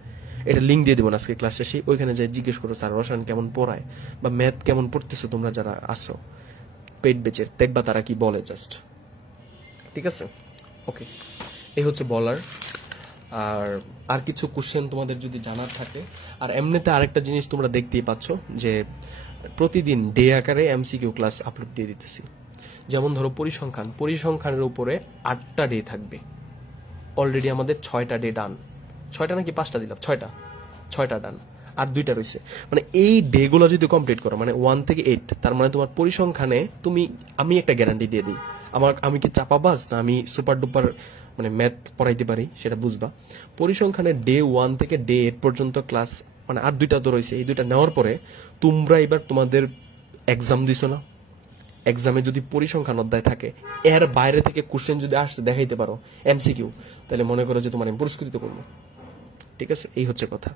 এটা লিঙ্ক দিয়ে দেবো আজকে ক্লাস শেষে, ওইখানে যাই জিজ্ঞেস করো স্যার রসায়ন কেমন পড়ায় বা ম্যাথ কেমন পড়তেছো তোমরা যারা আসো পেইড ব্যাচের, দেখবা তারা কি বলে জাস্ট। ঠিক আছে, ওকে, এই হচ্ছে বলার। আর কিছু কোশ্চেন তোমাদের যদি জানার থাকে, আর এমনিতে আরেকটা জিনিস তোমরা দেখতেই পাচ্ছ যে প্রতিদিন ডে আকারে MCQ ক্লাস আপলোড দিয়ে দিতেছি। যেমন ধরো পরিসংখ্যানের উপরে 8টা ডে থাকবে। অলরেডি আমাদের 6টা ডে ডান, 6টা নাকি 5টা দিলাম, 6টা ডান, আর 2টা রয়েছে। এই ডে গুলো যদি কমপ্লিট করো 1 থেকে 8, তার তোমার পরিসংখ্যানে আমি একটা গ্যারান্টি দিয়ে দিই, আমি কি চাপাবাজ না, আমি সুপার ডুপার ম্যাথ পড়াইতে পারি সেটা বুঝবা। পরিসংখ্যানের ডে 1 থেকে ডে 8 পর্যন্ত ক্লাস মানে আর 2টা তো রয়েছে, এই 2টা নেওয়ার পরে তোমরা এবার তোমাদের এক্সাম দিছো না, এক্সামে যদি পরিসংখ্যান অধ্যায় থাকে, এর বাইরে থেকে কোশ্চেন যদি আসতে দেখাইতে পারো এমসিকিউ, তাহলে মনে করো যে তোমার আমি পুরস্কৃত করবো। ঠিক আছে, এই হচ্ছে কথা।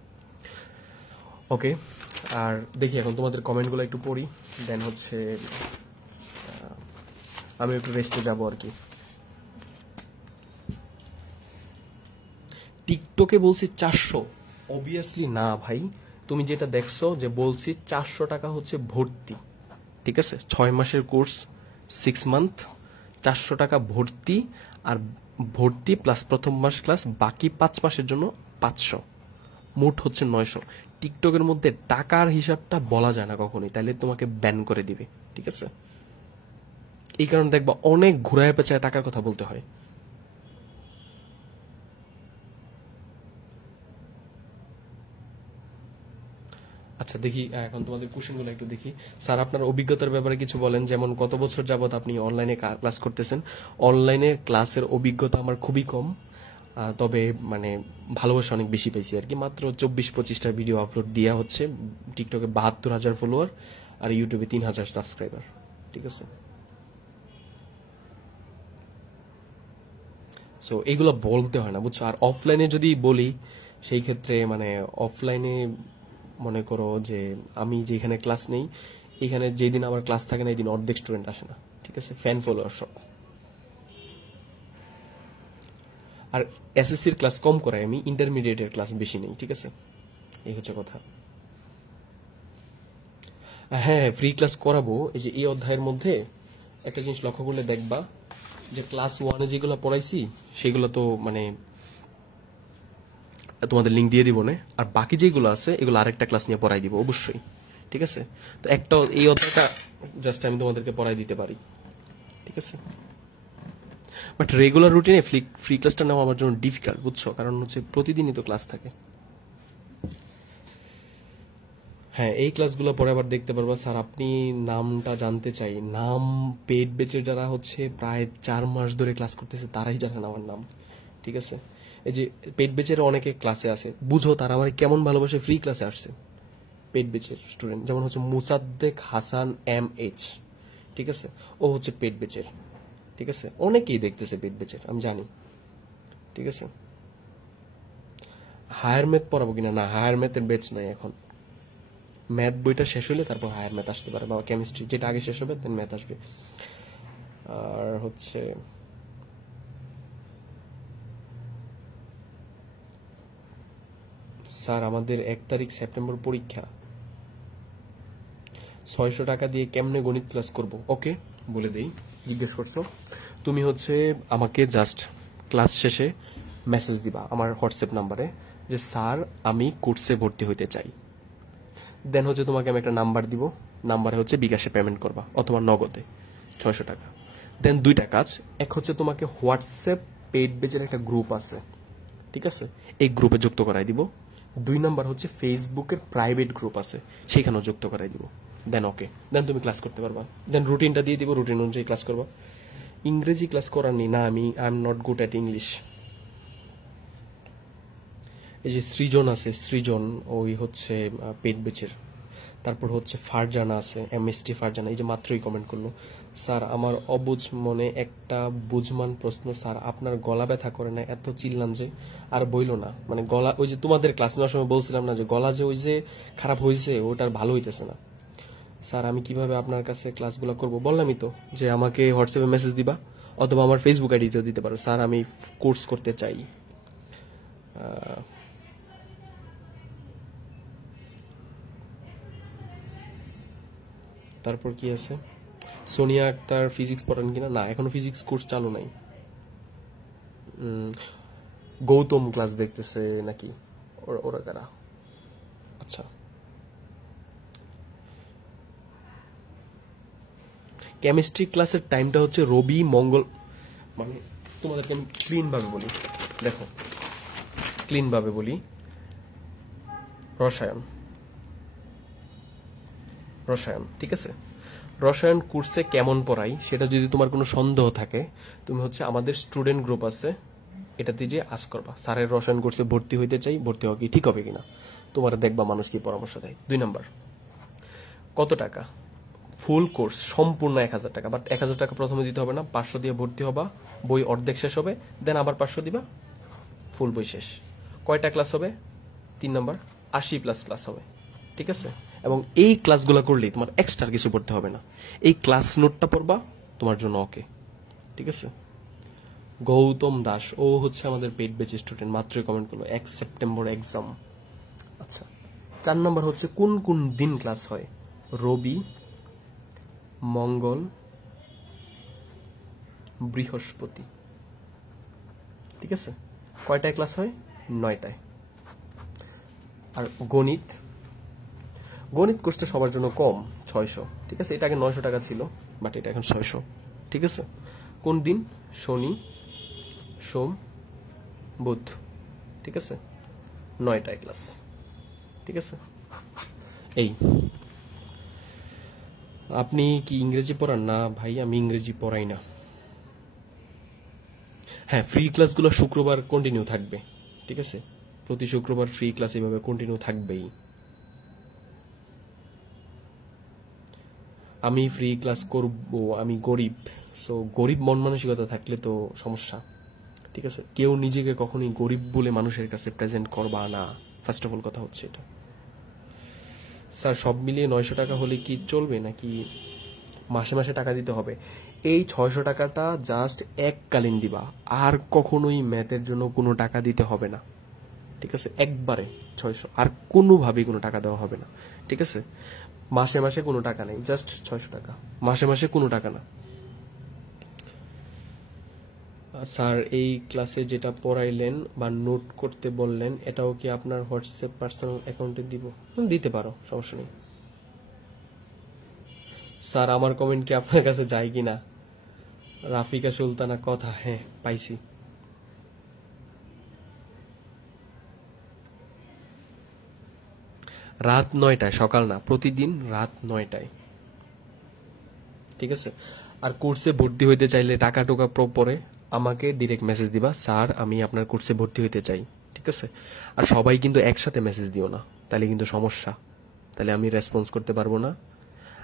ওকে, আর দেখি এখন তোমাদের কমেন্টগুলো একটু পড়ি, দেন হচ্ছে আমি একটু রেস্টে যাবো আর কি। টিকটকে বলছি 400, অবভিয়াসলি না ভাই, তুমি যেটা দেখছো যে বলছি 400 টাকা হচ্ছে ভর্তি। ঠিক আছে, 6 মাসের কোর্স, 6 মান্থ, 400 টাকা ভর্তি, আর ভর্তি প্লাস প্রথম মাস ক্লাস, বাকি 5 মাসের জন্য 500, মোট হচ্ছে 900। টিকটকের মধ্যে টাকার হিসাবটা বলা যায় না কখনোই, তাইলে তোমাকে ব্যান করে দিবে। ঠিক আছে, এই কারণে দেখবা অনেক ঘুরায় পেঁচায় টাকার কথা বলতে হয়। আচ্ছা দেখি এখন তোমাদের কোশ্চেনগুলো একটু দেখি। স্যার আপনার অভিজ্ঞতার ব্যাপারে কিছু বলেন, যেমন কত বছর যাবত আপনি অনলাইনে ক্লাস করতেছেন? অনলাইনে ক্লাসের অভিজ্ঞতা আমার খুবই কম, তবে মানে ভালোবাসা অনেক বেশি পাইছি আর কি। মাত্র 24-25টা ভিডিও আপলোড দেওয়া হচ্ছে, টিকটকে 72,000 ফলোয়ার আর ইউটিউবে 3,000 সাবস্ক্রাইবার। ঠিক আছে, সো এইগুলো বলতে হয় না বুঝছো। আর অফলাইনে যদি বলি, সেই ক্ষেত্রে মানে অফলাইনে মনে করো যে আমি যেখানে ক্লাস নেই, এখানে যেদিন আমার ক্লাস থাকে না, এই দিন অর্ধেক স্টুডেন্ট আসে না। ঠিক আছে, ফ্যান ফলোয়ার সব। আর এসএসসির ক্লাস কম করাই আমি, ইন্টারমিডিয়েটের ক্লাস বেশি নেই। ঠিক আছে, এই হচ্ছে কথা। হ্যাঁ, ফ্রি ক্লাস করাবো। এই যে এই অধ্যায়ের মধ্যে একটা জিনিস লক্ষ্য করলে দেখবা যে ক্লাস 1-এ যেগুলো পড়াইছি সেগুলো তো মানে তোমাদের লিঙ্ক দিয়ে দিব না, আর বাকি যেগুলো আছে এগুলো আরেকটা ক্লাস নিয়ে পড়াই দিব অবশ্যই। ঠিক আছে, তো একটা এই অধ্যায়টা জাস্ট আমি তোমাদেরকে পড়াই দিতে পারি। ঠিক আছে, বাট রেগুলার রুটিনে ফ্রি ক্লাসটা নেওয়া আমার জন্য ডিফিকাল্ট বুঝছো, কারণ হচ্ছে প্রতিদিনই তো ক্লাস থাকে। হ্যাঁ, এই ক্লাসগুলো পরে আবার দেখতে পারবা। স্যার আপনি নামটা জানতে চাই। নাম পেড ব্যাচের যারা হচ্ছে প্রায় 4 মাস ধরে ক্লাস করতেছে তারাই জানেন আমার নাম। ঠিক আছে, এই যে পেড ব্যাচের অনেকে ক্লাসে আসে, বুঝো তারা আমার কেমন ভালোবাসে, ফ্রি ক্লাসে আসছে পেড ব্যাচের স্টুডেন্ট। যেমন হচ্ছে মুসাদ্দেক হাসান MH, ঠিক আছে, ও হচ্ছে পেড ব্যাচের। ঠিক আছে, অনেকেই দেখতেছে পেড ব্যাচের, আমি জানি। ঠিক আছে, হায়ার ম্যাথ পড়াবো কিনা? না, হায়ার ম্যাথের ব্যাচ নাই এখন। ম্যাথ বইটা শেষ হলে তারপর হায়ার ম্যাথ আসতে পারে, বা কেমিস্ট্রি যেটা আগে শেষ হবে দেন ম্যাথ আসবে। আর হচ্ছে স্যার আমাদের 1 তারিখ সেপ্টেম্বর পরীক্ষা, 600 টাকা দিয়ে কেমনে গণিত ক্লাস করব? ওকে, বলে দেই। জিজ্ঞেস করছো, তুমি হচ্ছে আমাকে জাস্ট ক্লাস শেষে মেসেজ দিবা আমার হোয়াটসঅ্যাপ নাম্বারে যে স্যার আমি কোর্সে ভর্তি হইতে চাই। দেন হচ্ছে তোমাকে আমি একটা নাম্বার দিব, নাম্বারে হচ্ছে বিকাশে পেমেন্ট করবা অথবা নগদে 600 টাকা। দেন 2টা কাজ, এক হচ্ছে তোমাকে হোয়াটসঅ্যাপ পেড বেজের একটা গ্রুপ আছে, ঠিক আছে, এই গ্রুপে যুক্ত করাই দিব। 2 নাম্বার হচ্ছে ফেসবুকের প্রাইভেট গ্রুপ আছে, সেখানেও যুক্ত করাই দিব। দেন ওকে, দেন তুমি ক্লাস করতে পারবা। দেন রুটিনটা দিয়ে দিব, রুটিন অনুযায়ী ক্লাস করবা। ইংরেজি ক্লাস করার নেই না, I am not good at English. এই যে সৃজন আছে, সৃজন ওই হচ্ছে পেট বেচের। তারপর হচ্ছে ফারজানা আছে, MST ফারজানা, এই যে মাত্রই কমেন্ট করলো। স্যার আমার অবুঝ মনে একটা বুঝমান প্রশ্ন, স্যার আপনার গলা ব্যথা করে না? এত চিল্লান যে, আর বইলো না, মানে গলা ওই যে তোমাদের ক্লাস নেওয়ার সময় বলছিলাম না যে গলা যে ওই যে খারাপ হয়েছে, ওটার ভালো হইতেছে না। স্যার আমি কিভাবে আপনার কাছে ক্লাসগুলো করব? বললামই তো যে আমাকে হোয়াটসঅ্যাপে মেসেজ দিবা অথবা আমার ফেসবুক আইডিতেও দিতে পারো, স্যার আমি কোর্স করতে চাই। তারপর কি আছে, সোনিয়া আক্তার ফিজিক্স পড়ান কিনা? না, এখনো ফিজিক্স কোর্স চালু নাই। গৌতম ক্লাস দেখতেছে নাকি? ওরা কারা? আচ্ছা, কেমিস্ট্রি ক্লাসের টাইমটা হচ্ছে রবি মঙ্গল, মানে তোমাদেরকে আমি ক্লিন ভাবে বলি, দেখো ক্লিন ভাবে বলি। রসায়ন, রসায়ন, ঠিক আছে, রসায়ন কোর্সে কেমন পড়াই সেটা যদি তোমার কোনো সন্দেহ থাকে, তুমি হচ্ছে আমাদের স্টুডেন্ট গ্রুপ আছে, এটাতে যে আজ করবা স্যারের রসায়ন কোর্সে ভর্তি হইতে চাই, ভর্তি হওয়া কি ঠিক হবে কিনা। তোমার দেখবা মানুষ কি পরামর্শ দেয়। 2 নাম্বার, কত টাকা? ফুল কোর্স সম্পূর্ণ 1000 টাকা, বাট 1000 টাকা প্রথমে দিতে হবে না, 500 দিয়ে ভর্তি হবা, বই অর্ধেক শেষ হবে, দেন আবার 500 দিবা, ফুল বই শেষ। কয়টা ক্লাস হবে? 3 নাম্বার, 80+ ক্লাস হবে, ঠিক আছে? এবং এই ক্লাসগুলো করলেই তোমার এক্সট্রা কিছু পড়তে হবে না, এই ক্লাস নোটটা পড়বা তোমার জন্য ওকে, ঠিক আছে? গৌতম দাস, ও হচ্ছে আমাদের পেইড ব্যাচ স্টুডেন্ট, মাত্রই কমেন্ট করলো 1 সেপ্টেম্বর এক্সাম। আচ্ছা, 4 নম্বর হচ্ছে কোন কোন দিন ক্লাস হয়? রবি, মঙ্গল, বৃহস্পতি, ঠিক আছে? কয়টায় ক্লাস হয়? 9টায়। আর গণিত, গণিত কোর্সটা সবার জন্য কম, 600, ঠিক আছে? এটা আগে 900 টাকা ছিল, বাট এটা এখন 600, ঠিক আছে? কোন দিন? শনি, সোম, বুধ, ঠিক আছে? 9টায় ক্লাস, ঠিক আছে? এই, আপনি কি ইংরেজি পড়ান? না ভাই, আমি ইংরেজি পড়াই না। হ্যাঁ, ফ্রি ক্লাসগুলো শুক্রবার কন্টিনিউ থাকবে, ঠিক আছে? প্রতি শুক্রবার ফ্রি ক্লাস এইভাবে কন্টিনিউ থাকবেই। আমি ফ্রি ক্লাস করব, আমি গরিব, সো গরিব মন মানসিকতা থাকলে তো সমস্যা, ঠিক আছে? কেউ নিজেকে কখনোই গরিব বলে মানুষের কাছে প্রেজেন্ট করবা না, ফার্স্ট অফ অল কথা হচ্ছে এটা। স্যার সব মিলিয়ে 900 টাকা হলে কি চলবে, নাকি মাসে মাসে টাকা দিতে হবে? এই 600 টাকাটা জাস্ট এককালীন দিবা, আর কখনোই ম্যাথের জন্য কোনো টাকা দিতে হবে না, ঠিক আছে? একবারে 600, আর কোনোভাবেই কোনো টাকা দেওয়া হবে না, ঠিক আছে? মাসে মাসে কোনো টাকা নেই, জাস্ট 600 টাকা, মাসে মাসে কোনো টাকা না। স্যার এই ক্লাসে যেটা পড়াইলেন বা নোট করতে বললেন, এটাও কি আপনার হোয়াটসঅ্যাপ পার্সোনাল অ্যাকাউন্টে দিব? দিতে পারো, সমস্যা নেই। স্যার আমার কমেন্ট কি আপনার কাছে যায় কিনা? রাফিকা সুলতানা, কথা হ্যাঁ পাইছি। রাত 9টায়, সকাল না, প্রতিদিন রাত 9টায়, ঠিক আছে? আর কোর্সে ভর্তি হইতে চাইলে টাকা টোকা পরে আমাকে ডিরেক্ট মেসেজ দিবা, স্যার আমি আপনার কোর্সে ভর্তি হইতে চাই, ঠিক আছে? আর সবাই কিন্তু একসাথে মেসেজ দিও না, তাহলে কিন্তু সমস্যা, তাহলে আমি রেসপন্স করতে পারবো না।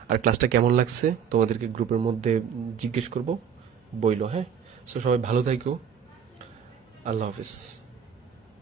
আর ক্লাসটা কেমন লাগছে তোমাদেরকে গ্রুপের মধ্যে জিজ্ঞেস করবো, বইলো, হ্যাঁ? সো সবাই ভালো থাকো, আল্লাহ হাফিজ।